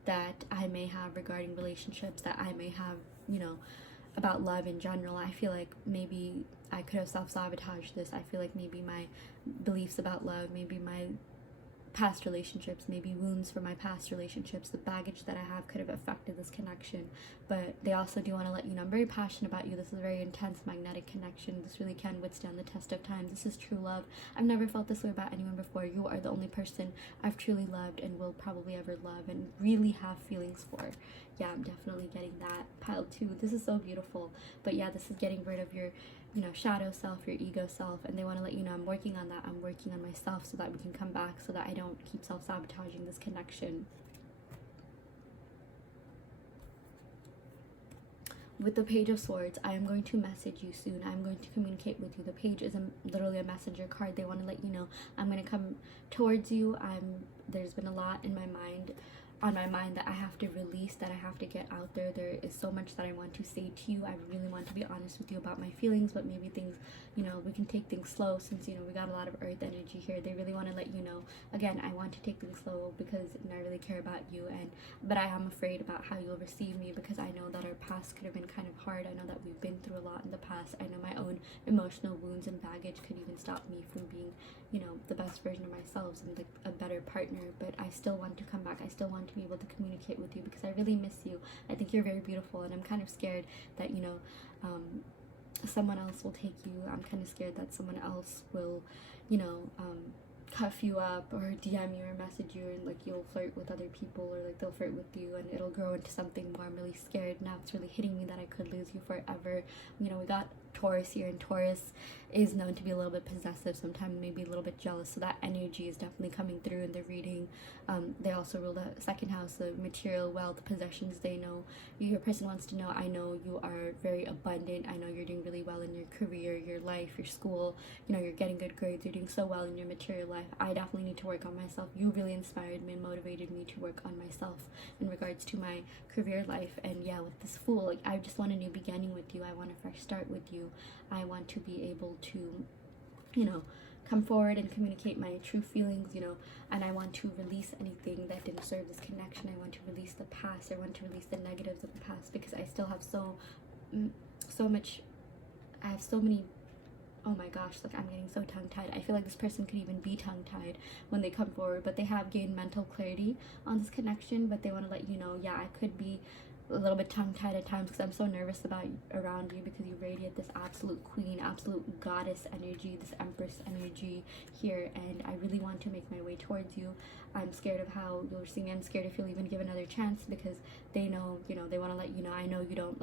that I may have regarding relationships, that I may have, you know, about love in general. I feel like maybe I could have self-sabotaged this. I feel like maybe my beliefs about love, maybe my past relationships, maybe wounds from my past relationships. The baggage that I have could have affected this connection, but they also do want to let you know I'm very passionate about you. This is a very intense magnetic connection. This really can withstand the test of time. This is true love. I've never felt this way about anyone before. You are the only person I've truly loved and will probably ever love and really have feelings for. Yeah, I'm definitely getting that. Pile 2, this is so beautiful. But yeah, this is getting rid of your shadow self, your ego self, and they want to let you know I'm working on that. I'm working on myself so that we can come back, so that I don't keep self-sabotaging this connection. With the Page of Swords, I am going to message you soon. I'm going to communicate with you. The page is literally a messenger card. They want to let you know I'm going to come towards you. There's been a lot on my mind that I have to release, that I have to get out there. There is so much that I want to say to you. I really want to be honest with you about my feelings, but maybe things, we can take things slow since, we got a lot of earth energy here. They really want to let you know, again, I want to take things slow because I really care about you, but I am afraid about how you'll receive me, because I know that our past could have been kind of hard. I know that we've been through a lot in the past. I know my own emotional wounds and baggage could even stop me from being, the best version of myself and a better partner, but I still want to come back. I still want to be able to communicate with you because I really miss you. I think you're very beautiful, and I'm kind of scared that, someone else will take you. I'm kind of scared that someone else will, cuff you up or DM you or message you, and you'll flirt with other people, or they'll flirt with you and it'll grow into something more. I'm really scared now. It's really hitting me that I could lose you forever. We got Taurus here, and Taurus is known to be a little bit possessive, sometimes maybe a little bit jealous, so that energy is definitely coming through in the reading. They also rule the second house of material wealth, possessions. They know your person wants to know, I know you are very abundant. I know you're doing really well in your career, your life, your school. You're getting good grades. You're doing so well in your material life. I definitely need to work on myself. You really inspired me and motivated me to work on myself in regards to my career life. And yeah, with this Fool, I just want a new beginning with you. I want a fresh start with you. I want to be able to, come forward and communicate my true feelings, and I want to release anything that didn't serve this connection. I want to release the past. I want to release the negatives of the past, because I still have so much, I have so many, oh my gosh, I'm getting so tongue-tied. I feel like this person could even be tongue-tied when they come forward, but they have gained mental clarity on this connection, but they want to let you know, yeah, I could be a little bit tongue-tied at times because I'm so nervous around you, because you radiate this absolute queen, absolute goddess energy, this empress energy here, and I really want to make my way towards you. I'm scared of how you'll see me. I'm scared if you'll even give another chance, because they know, they want to let you know, I know you don't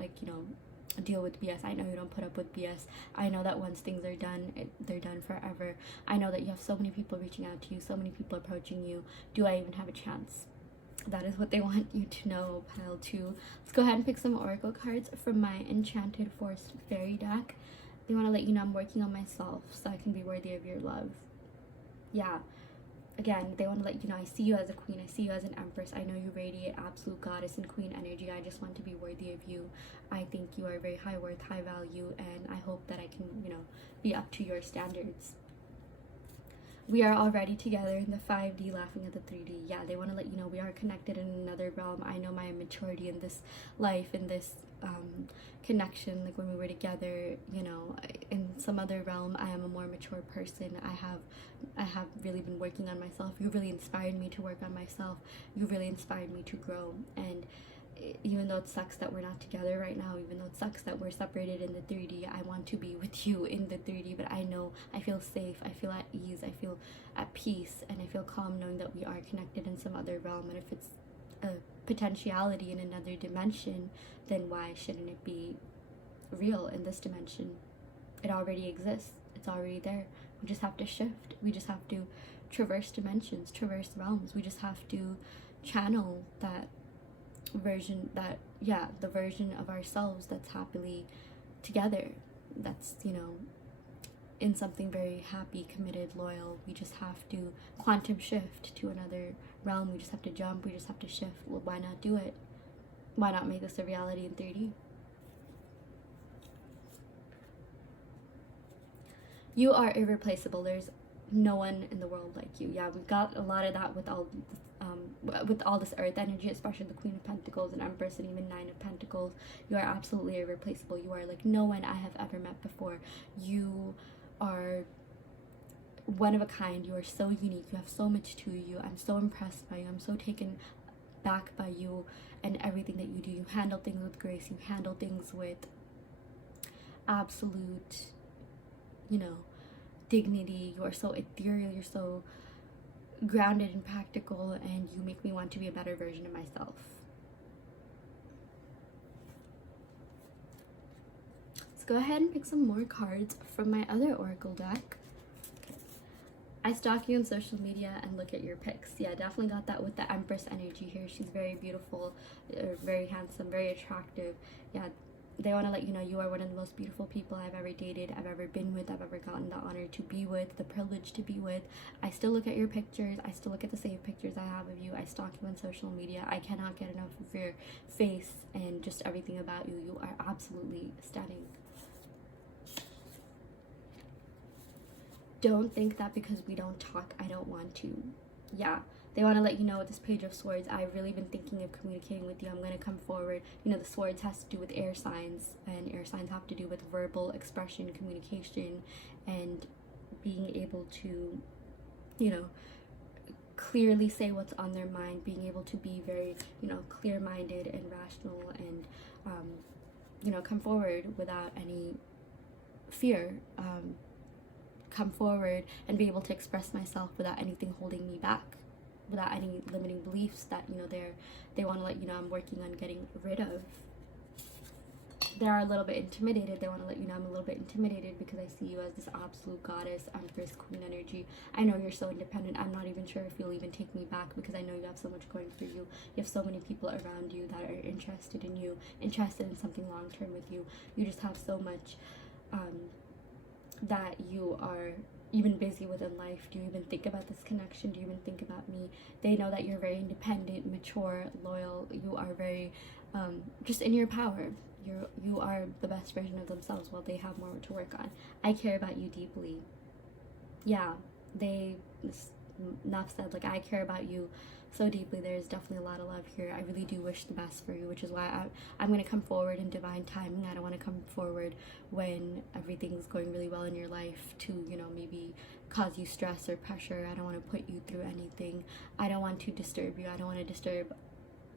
deal with BS. I know you don't put up with BS. I know that once things are done, they're done forever. I know that you have so many people reaching out to you, so many people approaching you. Do I even have a chance? That is what they want you to know, pile 2. Let's go ahead and pick some oracle cards from my Enchanted Forest Fairy deck. They want to let you know I'm working on myself so I can be worthy of your love. Yeah. Again, they want to let you know I see you as a queen. I see you as an empress. I know you radiate absolute goddess and queen energy. I just want to be worthy of you. I think you are very high worth, high value, and I hope that I can, be up to your standards. We are already together in the 5D, laughing at the 3D. Yeah, they want to let you know we are connected in another realm. I know my maturity in this life, in this connection, when we were together, in some other realm, I am a more mature person. I have really been working on myself. You really inspired me to work on myself. You really inspired me to grow. And even though it sucks that we're not together right now, even though it sucks that we're separated in the 3D, I want to be with you in the 3D, but I know I feel safe, I feel at ease, I feel at peace, and I feel calm knowing that we are connected in some other realm. And if it's a potentiality in another dimension, then why shouldn't it be real in this dimension? It already exists. It's already there. We just have to shift. We just have to traverse dimensions, traverse realms. We just have to channel that version, the version of ourselves that's happily together, that's in something very happy, committed, loyal. We just have to quantum shift to another realm. We just have to jump. We just have to shift. Well, why not do it? Why not make this a reality in 3D? You are irreplaceable. There's no one in the world like you. Yeah, we've got a lot of that with all this earth energy, especially the Queen of Pentacles and Empress and even Nine of Pentacles. You are absolutely irreplaceable. You are like no one I have ever met before. You are one of a kind. You are so unique. You have so much to you. I'm so impressed by you. I'm so taken back by you and everything that you do. You handle things with grace. You handle things with absolute, dignity. You are so ethereal. You're so grounded and practical, and you make me want to be a better version of myself. Let's go ahead and pick some more cards from my other oracle deck. I stalk you on social media and look at your pics. Yeah, definitely got that with the Empress energy here. She's very beautiful, very handsome, very attractive. Yeah, they want to let you know you are one of the most beautiful people I've ever dated, I've ever been with, I've ever gotten the honor to be with, the privilege to be with. I still look at your pictures. I still look at the saved pictures I have of you. I stalk you on social media. I cannot get enough of your face and just everything about you. You are absolutely stunning. Don't think that because we don't talk, I don't want to. Yeah, they want to let you know with this Page of Swords, I've really been thinking of communicating with you. I'm going to come forward. The Swords has to do with air signs, and air signs have to do with verbal expression, communication, and being able to, clearly say what's on their mind, being able to be very, clear-minded and rational, and, come forward without any fear. Come forward and be able to express myself without anything holding me back, without any limiting beliefs that they want to let you know I'm working on getting rid of. They're a little bit intimidated. They want to let you know I'm a little bit intimidated because I see you as this absolute goddess, Empress, Queen energy. I know you're so independent. I'm not even sure if you'll even take me back because I know you have so much going for you. You have so many people around you that are interested in you, interested in something long-term with you. You just have so much that you are even busy with in life. Do you even think about this connection? Do you even think about me? They know that you're very independent, mature, loyal. You are very just in your power. You are the best version of themselves while they have more to work on. I care about you deeply. Yeah, enough said. Like, I care about you so deeply. There's definitely a lot of love here. I really do wish the best for you, which is why I'm going to come forward in divine timing. I don't want to come forward when everything's going really well in your life to, maybe cause you stress or pressure. I don't want to put you through anything. I don't want to disturb you. I don't want to disturb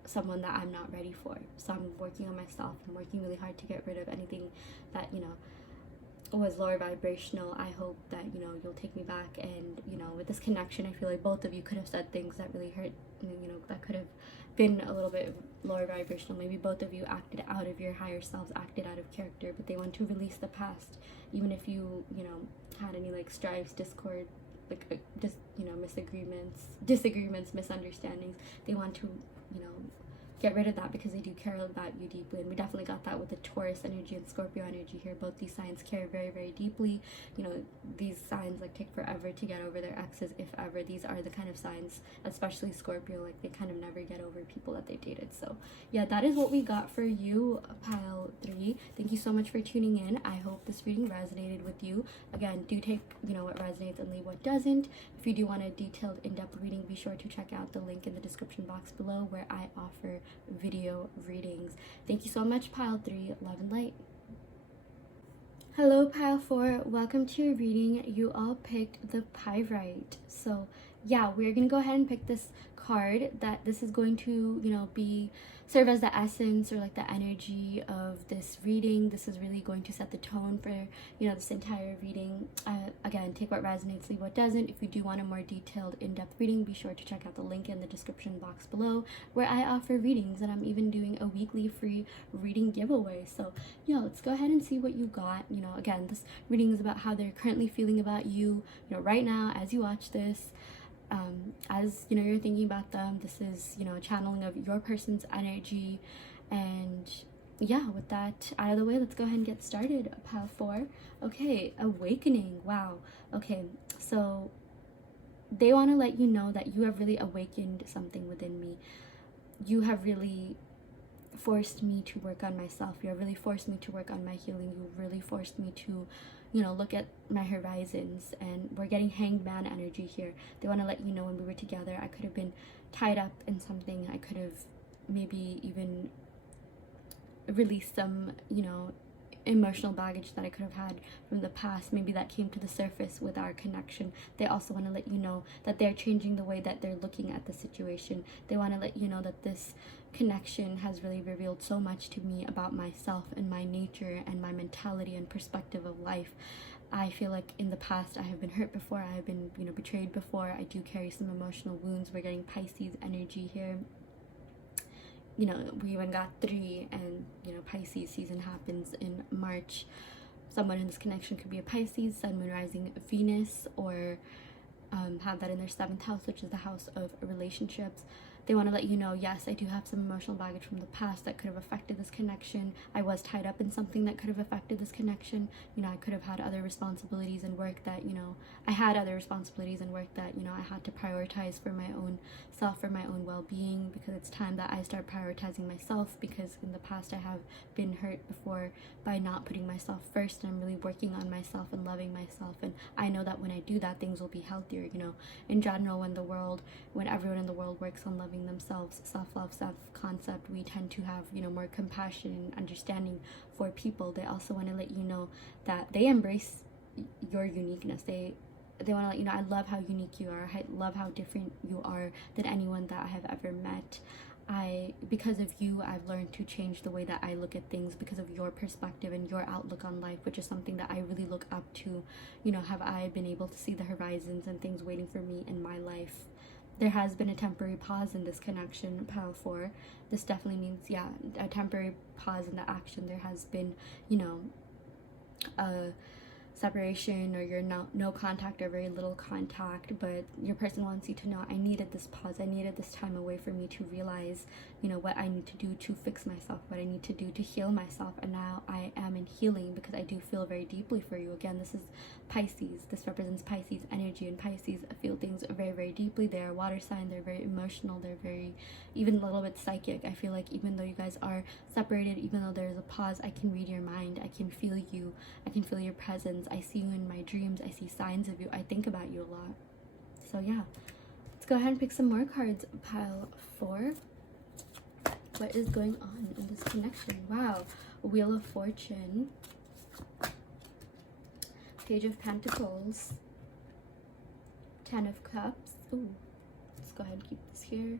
someone that I'm not ready for. So I'm working on myself. I'm working really hard to get rid of anything that, was lower vibrational. I hope that you'll take me back, and with this connection I feel like both of you could have said things that really hurt, that could have been a little bit lower vibrational. Maybe both of you acted out of your higher selves, acted out of character, but they want to release the past. Even if you had any strifes, discord, disagreements, misunderstandings, they want to get rid of that because they do care about you deeply. And we definitely got that with the Taurus energy and Scorpio energy here. Both these signs care very, very deeply. These signs take forever to get over their exes, if ever. These are the kind of signs, especially Scorpio, they kind of never get over people that they've dated. So yeah, that is what we got for you, pile 3. Thank you so much for tuning in. I hope this reading resonated with you. Again, do take what resonates and leave what doesn't. If you do want a detailed, in-depth reading, be sure to check out the link in the description box below where I offer video readings. Thank you so much, pile 3. Love and light. Hello, pile 4. Welcome to your reading. You all picked the Pyrite. So yeah, we're gonna go ahead and pick this card. That this is going to serve as the essence or the energy of this reading. This is really going to set the tone for this entire reading. Again, take what resonates, leave what doesn't. If you do want a more detailed, in-depth reading, be sure to check out the link in the description box below where I offer readings, and I'm even doing a weekly free reading giveaway. So yeah, let's go ahead and see what you got. Again, this reading is about how they're currently feeling about you right now as you watch this. As you're thinking about them, this is a channeling of your person's energy. And yeah, with that out of the way, let's go ahead and get started. Pile 4. Okay, awakening. Wow. Okay, so they want to let you know that you have really awakened something within me. You have really forced me to work on myself. You have really forced me to work on my healing. You really forced me to look at my horizons. And we're getting hanged man energy here. They want to let you know when we were together, I could have been tied up in something. I could have maybe even released some emotional baggage that I could have had from the past, maybe that came to the surface with our connection. They also want to let you know that they're changing the way that they're looking at the situation. They want to let you know that this connection has really revealed so much to me about myself and my nature and my mentality and perspective of life. I feel like in the past I have been hurt before, I have been, betrayed before. I do carry some emotional wounds. We're getting Pisces energy here. We even got 3, and Pisces season happens in March. Someone in this connection could be a Pisces, Sun, Moon, Rising, Venus, or have that in their 7th house, which is the house of relationships. They want to let you know, yes, I do have some emotional baggage from the past that could have affected this connection. I was tied up in something that could have affected this connection. I could have had other responsibilities and work that, I had other responsibilities and work that, I had to prioritize for my own self, for my own well-being, because it's time that I start prioritizing myself, because in the past I have been hurt before by not putting myself first, and I'm really working on myself and loving myself. And I know that when I do that, things will be healthier. In general, when everyone in the world works on loving themselves, self-love, self-concept, we tend to have more compassion and understanding for people. They also want to let you know that they embrace your uniqueness. They want to let you know, I love how unique you are. I love how different you are than anyone that I have ever met. Because of you, I've learned to change the way that I look at things, because of your perspective and your outlook on life, which is something that I really look up to. Have I been able to see the horizons and things waiting for me in my life? There has been a temporary pause in this connection, Pile 4. This definitely means, a temporary pause in the action. There has been, a separation, or you're no contact or very little contact, but your person wants you to know, I needed this pause, I needed this time away for me to realize what I need to do to fix myself, what I need to do to heal myself. And now I am in healing, because I do feel very deeply for you. Again, this is Pisces. This represents Pisces energy, and Pisces feel things very, very deeply. They are water sign. They're very emotional. They're very, even a little bit psychic. I feel like even though you guys are separated, even though there's a pause, I can read your mind. I can feel you. I can feel your presence. I see you in my dreams. I see signs of you. I think about you a lot. So yeah, let's go ahead and pick some more cards. Pile 4. What is going on in this connection? Wow. Wheel of Fortune. Page of Pentacles. 10 of Cups. Ooh. Let's go ahead and keep this here.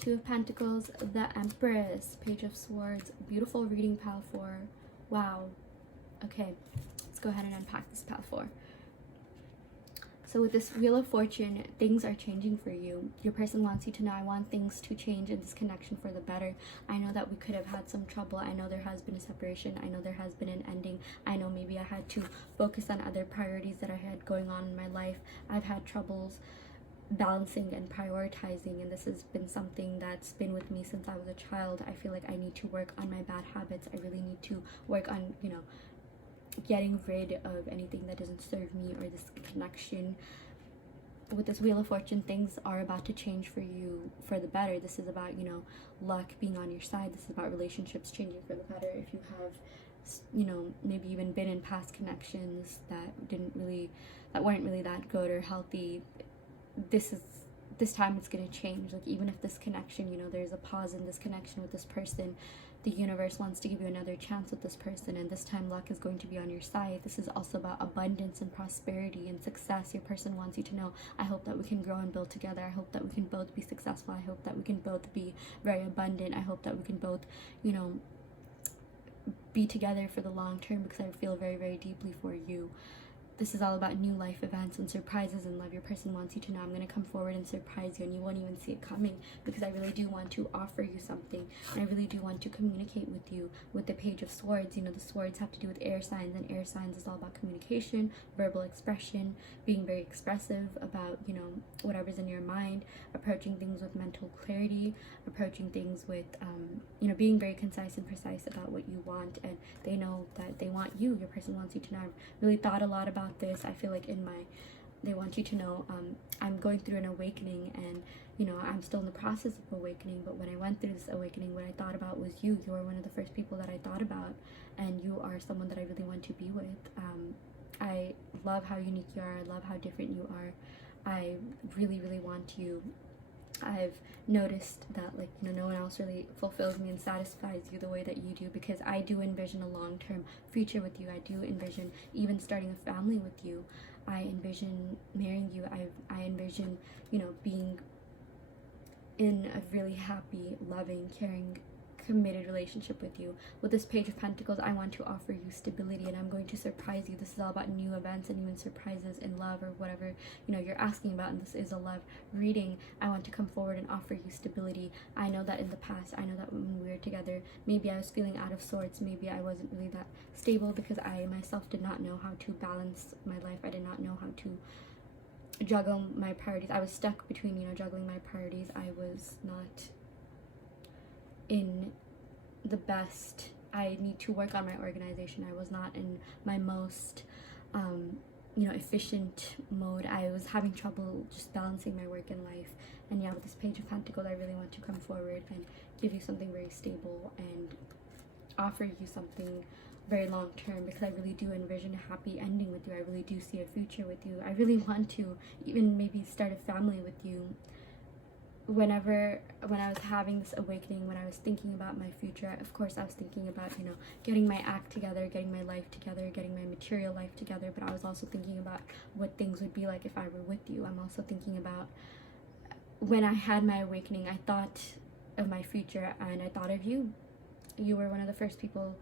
2 of Pentacles. The Empress. Page of Swords. Beautiful reading, Pile 4. Wow. Okay. Let's go ahead and unpack this, Pile 4. So with this Wheel of Fortune, things are changing for you. Your person wants you to know, I want things to change in this connection for the better. I know that we could have had some trouble. I know there has been a separation. I know there has been an ending. I know maybe I had to focus on other priorities that I had going on in my life. I've had troubles balancing and prioritizing, and this has been something that's been with me since I was a child. I feel like I need to work on my bad habits. I really need to work on, getting rid of anything that doesn't serve me or this connection. With this Wheel of Fortune, things are about to change for you for the better. This is about, luck being on your side. This is about relationships changing for the better. If you have, maybe even been in past connections that weren't really that good or healthy, this time it's going to change. Like, even if this connection, there's a pause in this connection with this person, the universe wants to give you another chance with this person, and this time luck is going to be on your side. This is also about abundance and prosperity and success. Your person wants you to know, I hope that we can grow and build together. I hope that we can both be successful. I hope that we can both be very abundant. I hope that we can both, be together for the long term, because I feel very, very deeply for you. This is all about new life events and surprises in love. Your person wants you to know, I'm going to come forward and surprise you, and you won't even see it coming, because I really do want to offer you something, and I really do want to communicate with you. With the Page of Swords, the swords have to do with air signs, and air signs is all about communication, verbal expression, being very expressive about, whatever's in your mind, approaching things with mental clarity, approaching things with, being very concise and precise about what you want, and they know that they want you. Your person wants you to know, I've really thought a lot about this. I feel like they want you to know, I'm going through an awakening, and I'm still in the process of awakening, but when I went through this awakening, what I thought about was you. You are one of the first people that I thought about, and you are someone that I really want to be with. I love how unique you are. I love how different you are. I really, really want you I've noticed that, like, you know, no one else really fulfills me and satisfies you the way that you do, because I do envision a long-term future with you. I do envision even starting a family with you. I envision marrying you. I envision, you know, being in a really happy, loving, caring, committed relationship with you. With this Page of Pentacles, I want to offer you stability, and I'm going to surprise you. This is all about new events and even surprises in love, or whatever, you know, you're asking about, and this is a love reading. I want to come forward and offer you stability. I know that in the past, I know that when we were together, maybe I was feeling out of sorts, maybe I wasn't really that stable, because I myself did not know how to balance my life. I did not know how to juggle my priorities. I was stuck between, you know, juggling my priorities. I was not in the best. I need to work on my organization. I was not in my most you know, efficient mode. I was having trouble just balancing my work and life. And yeah, with this Page of Pentacles, I really want to come forward and give you something very stable and offer you something very long term, because I really do envision a happy ending with you. I really do see a future with you. I really want to even maybe start a family with you. When I was having this awakening, when I was thinking about my future, of course I was thinking about, you know, getting my act together, getting my life together, getting my material life together, but I was also thinking about what things would be like if I were with you. I'm also thinking about, when I had my awakening, I thought of my future and I thought of you. You were one of the first people,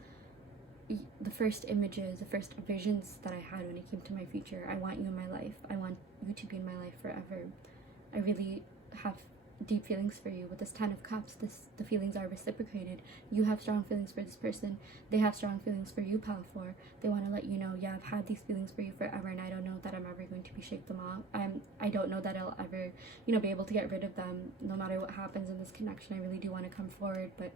the first images, the first visions that I had when it came to my future. I want you in my life. I want you to be in my life forever. I really have deep feelings for you. With this Ten of Cups, the feelings are reciprocated. You have strong feelings for this person. They have strong feelings for you, Pile 4. They want to let you know, yeah, I've had these feelings for you forever, and I don't know that I'm ever going to shake them off. I don't know that I'll ever, you know, be able to get rid of them no matter what happens in this connection. I really do want to come forward, but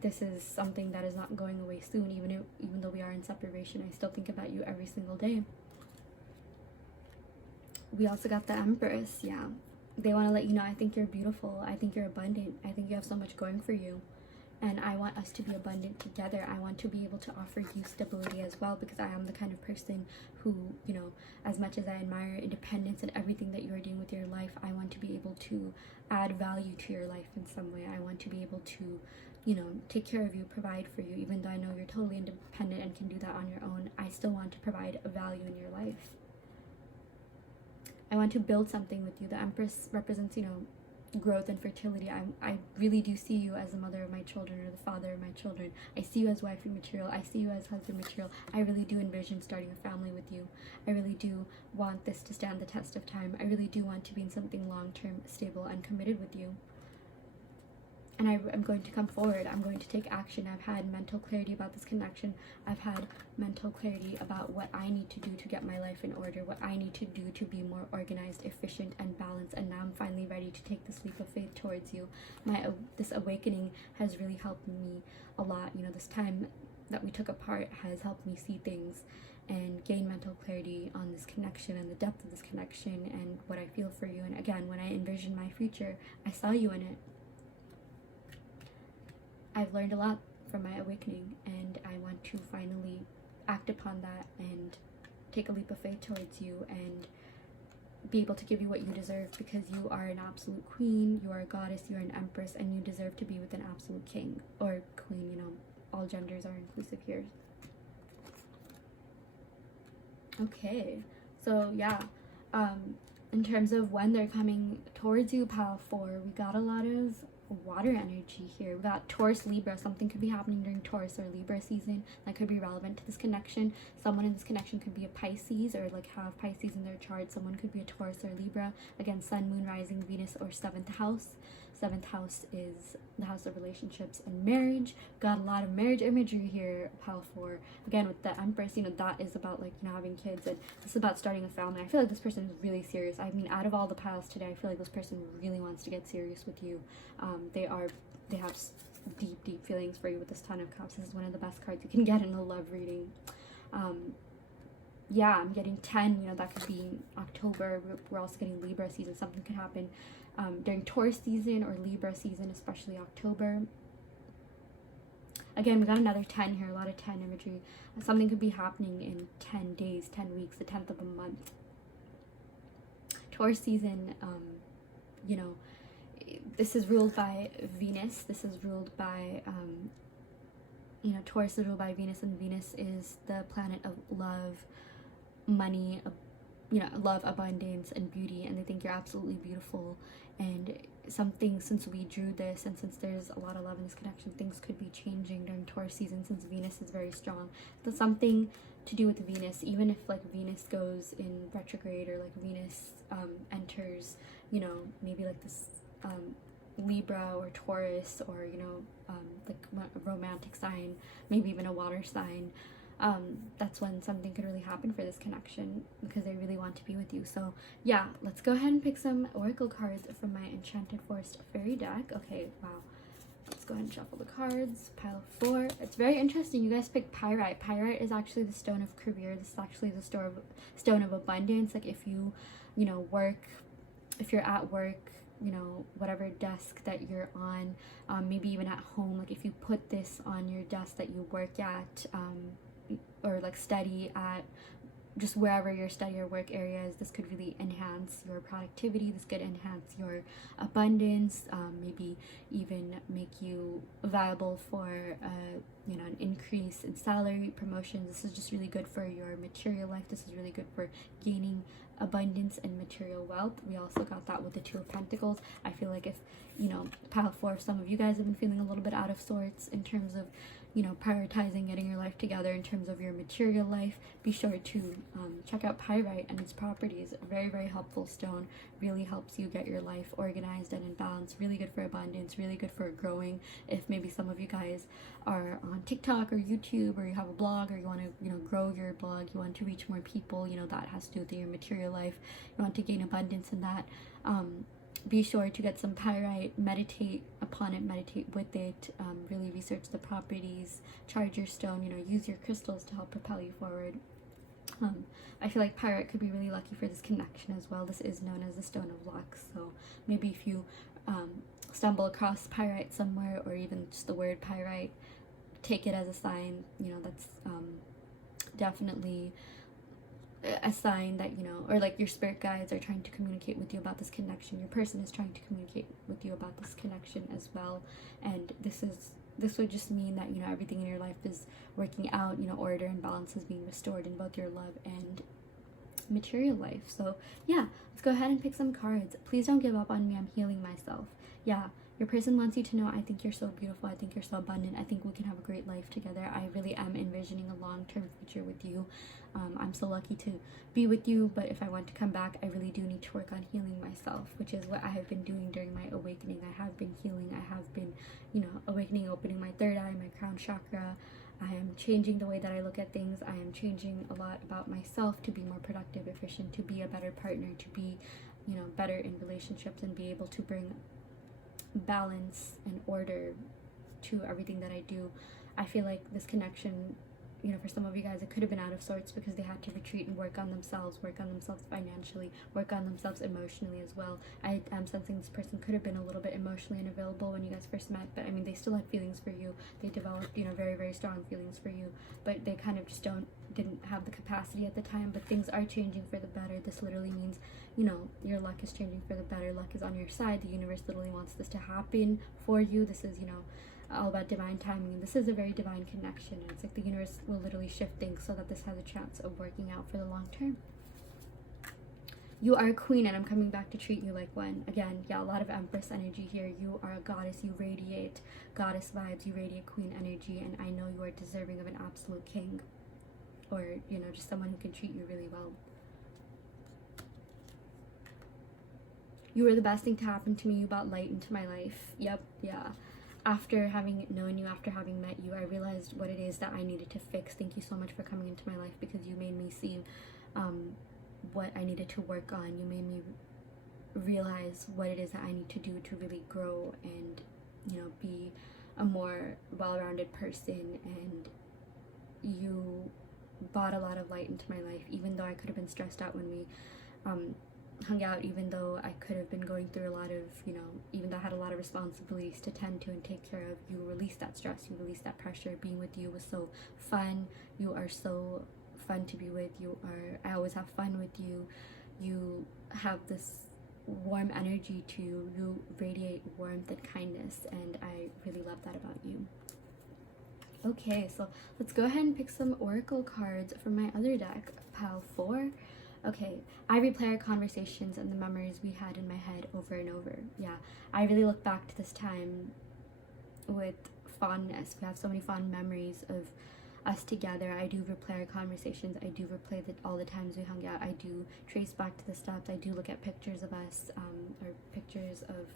this is something that is not going away soon. Even though we are in separation, I still think about you every single day. We also got the Empress. Yeah, they want to let you know, I think you're beautiful, I think you're abundant, I think you have so much going for you, and I want us to be abundant together. I want to be able to offer you stability as well, because I am the kind of person who, you know, as much as I admire independence and everything that you are doing with your life, I want to be able to add value to your life in some way. I want to be able to, you know, take care of you, provide for you. Even though I know you're totally independent and can do that on your own, I still want to provide a value in your life. I want to build something with you. The Empress represents, you know, growth and fertility. I really do see you as the mother of my children, or the father of my children. I see you as wifey material. I see you as husband material. I really do envision starting a family with you. I really do want this to stand the test of time. I really do want to be in something long-term, stable, and committed with you. And I'm going to come forward. I'm going to take action. I've had mental clarity about this connection. I've had mental clarity about what I need to do to get my life in order, what I need to do to be more organized, efficient, and balanced. And now I'm finally ready to take this leap of faith towards you. This awakening has really helped me a lot. You know, this time that we took apart has helped me see things and gain mental clarity on this connection and the depth of this connection and what I feel for you. And again, when I envisioned my future, I saw you in it. I've learned a lot from my awakening, and I want to finally act upon that and take a leap of faith towards you and be able to give you what you deserve, because you are an absolute queen, you are a goddess, you're an empress, and you deserve to be with an absolute king or queen. You know, all genders are inclusive here. Okay, so yeah, in terms of when they're coming towards you, Pile 4, we got a lot of water energy here. We got Taurus, Libra. Something could be happening during Taurus or Libra season that could be relevant to this connection. Someone in this connection could be a Pisces, or like have Pisces in their chart. Someone could be a Taurus or Libra. Again, Sun, Moon, Rising, Venus, or 7th house. 7th house is the house of relationships and marriage. Got a lot of marriage imagery here, Pile 4. Again, with the Empress, you know, that is about, like, you know, having kids, and this is about starting a family. I feel like this person is really serious. I mean, out of all the piles today, I feel like this person really wants to get serious with you. They have deep feelings for you with this Ten of Cups. This is one of the best cards you can get in a love reading. Yeah, I'm getting 10, you know, that could be October. We're also getting Libra season. Something could happen during Taurus season or Libra season, especially October. Again, we got another 10 here, a lot of 10 imagery. Something could be happening in 10 days, 10 weeks, the 10th of a month. Taurus season, you know, this is ruled by Venus. This is ruled by, you know, Taurus is ruled by Venus, and Venus is the planet of love, money, you know, love, abundance, and beauty. And they think you're absolutely beautiful. And something, since we drew this, and since there's a lot of love in this connection, things could be changing during Taurus season, since Venus is very strong. There's something to do with Venus, even if like Venus goes in retrograde, or like Venus enters, you know, maybe like this Libra or Taurus, or, you know, like a romantic sign, maybe even a water sign. That's when something could really happen for this connection, because they really want to be with you. So yeah, let's go ahead and pick some oracle cards from my Enchanted Forest Fairy deck. Okay, wow. Let's go ahead and shuffle the cards. Pile 4. It's very interesting. You guys picked Pyrite. Pyrite is actually the stone of career. This is actually the stone of abundance. Like if you, you know, if you're at work, you know, whatever desk that you're on, maybe even at home, like if you put this on your desk that you work at, or like study at, just wherever your study or work area is, this could really enhance your productivity. This could enhance your abundance, maybe even make you viable for you know, an increase in salary, promotions. This is just really good for your material life. This is really good for gaining abundance and material wealth. We also got that with the Two of Pentacles. I feel like if, you know, pile 4, some of you guys have been feeling a little bit out of sorts in terms of, you know, prioritizing getting your life together in terms of your material life, be sure to check out Pyrite and its properties. A very, very helpful stone. Really helps you get your life organized and in balance. Really good for abundance, really good for growing. If maybe some of you guys are on TikTok or YouTube, or you have a blog, or you want to, you know, grow your blog, you want to reach more people, you know, that has to do with your material life, you want to gain abundance in that, be sure to get some Pyrite, meditate upon it, meditate with it, really research the properties, charge your stone, you know, use your crystals to help propel you forward. I feel like Pyrite could be really lucky for this connection as well. This is known as the Stone of Luck, so maybe if you stumble across Pyrite somewhere, or even just the word Pyrite, take it as a sign, you know, that's definitely a sign that, you know, or like your spirit guides are trying to communicate with you about this connection. Your person is trying to communicate with you about this connection as well. And this would just mean that, you know, everything in your life is working out, you know, order and balance is being restored in both your love and material life. So yeah, let's go ahead and pick some cards. Please don't give up on me. I'm healing myself. Yeah, your person wants you to know, I think you're so beautiful. I think you're so abundant. I think we can have a great life together. I really am envisioning a long-term future with you. I'm so lucky to be with you, but if I want to come back, I really do need to work on healing myself, which is what I have been doing during my awakening. I have been healing. I have been, you know, awakening, opening my third eye, my crown chakra. I am changing the way that I look at things. I am changing a lot about myself to be more productive, efficient, to be a better partner, to be, you know, better in relationships, and be able to bring balance and order to everything that I do. I feel like this connection, you know, for some of you guys, it could have been out of sorts because they had to retreat and work on themselves financially, work on themselves emotionally as well. I am sensing this person could have been a little bit emotionally unavailable when you guys first met, but I mean, they still had feelings for you. They developed, you know, very, very strong feelings for you, but they kind of just didn't have the capacity at the time. But things are changing for the better. This literally means, you know, your luck is changing for the better. Luck is on your side. The universe literally wants this to happen for you. This is, you know, all about divine timing. This is a very divine connection. It's like the universe will literally shift things so that this has a chance of working out for the long term. You are a queen, and I'm coming back to treat you like one. Again, yeah, a lot of Empress energy here. You are a goddess. You radiate goddess vibes. You radiate queen energy, and I know you are deserving of an absolute king, or, you know, just someone who can treat you really well. You were the best thing to happen to me. You brought light into my life. Yep, yeah. After having known you, after having met you, I realized what it is that I needed to fix. Thank you so much for coming into my life, because you made me see what I needed to work on. You made me realize what it is that I need to do to really grow and, you know, be a more well-rounded person. And you brought a lot of light into my life, even though I could have been stressed out when we hung out, even though I could have been going through a lot of, you know, even though I had a lot of responsibilities to tend to and take care of. You released that stress, you released that pressure. Being with you was so fun. You are so fun to be with. I always have fun with you. You have this warm energy to you. You radiate warmth and kindness, and I really love that about you. Okay, so let's go ahead and pick some oracle cards from my other deck, pile 4. Okay, I replay our conversations and the memories we had in my head over and over. Yeah, I really look back to this time with fondness. We have so many fond memories of us together. I do replay our conversations. I do replay all the times we hung out. I do trace back to the steps. I do look at pictures of us, or pictures of,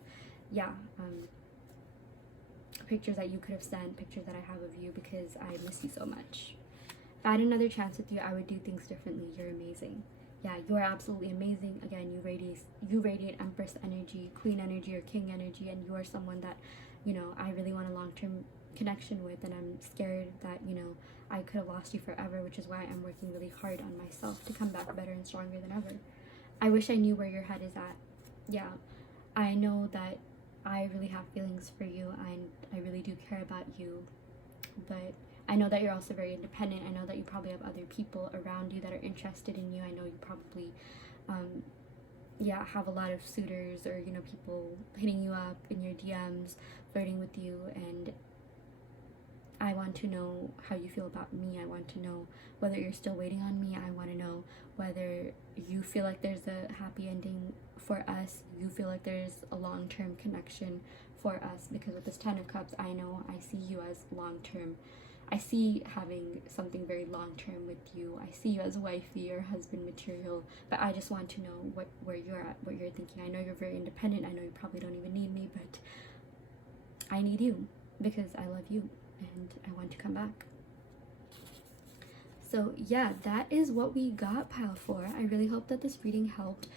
pictures that you could have sent, pictures that I have of you, because I miss you so much. If I had another chance with you, I would do things differently. You're amazing. Yeah, you are absolutely amazing. Again, you radiate Empress energy, Queen energy, or King energy, and you are someone that, you know, I really want a long-term connection with, and I'm scared that, you know, I could have lost you forever, which is why I'm working really hard on myself to come back better and stronger than ever. I wish I knew where your head is at. Yeah, I know that I really have feelings for you, and I really do care about you, but I know that you're also very independent. I know that you probably have other people around you that are interested in you. I know you probably, have a lot of suitors, or, you know, people hitting you up in your DMs, flirting with you, and I want to know how you feel about me. I want to know whether you're still waiting on me. I want to know whether you feel like there's a happy ending for us. You feel like there's a long-term connection for us, because with this 10 of Cups, I know I see you as long-term. I see having something very long-term with you. I see you as wifey or husband material, but I just want to know where you're at, what you're thinking. I know you're very independent. I know you probably don't even need me, but I need you because I love you and I want to come back. So yeah, that is what we got, pile 4. I really hope that this reading helped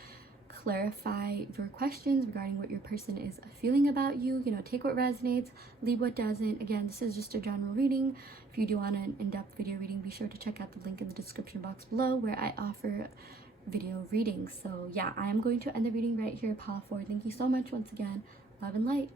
clarify your questions regarding what your person is feeling about you. You know, take what resonates, leave what doesn't. Again, this is just a general reading. If you do want an in-depth video reading, be sure to check out the link in the description box below where I offer video readings. So yeah, I am going to end the reading right here, pile 4. Thank you so much once again. Love and light.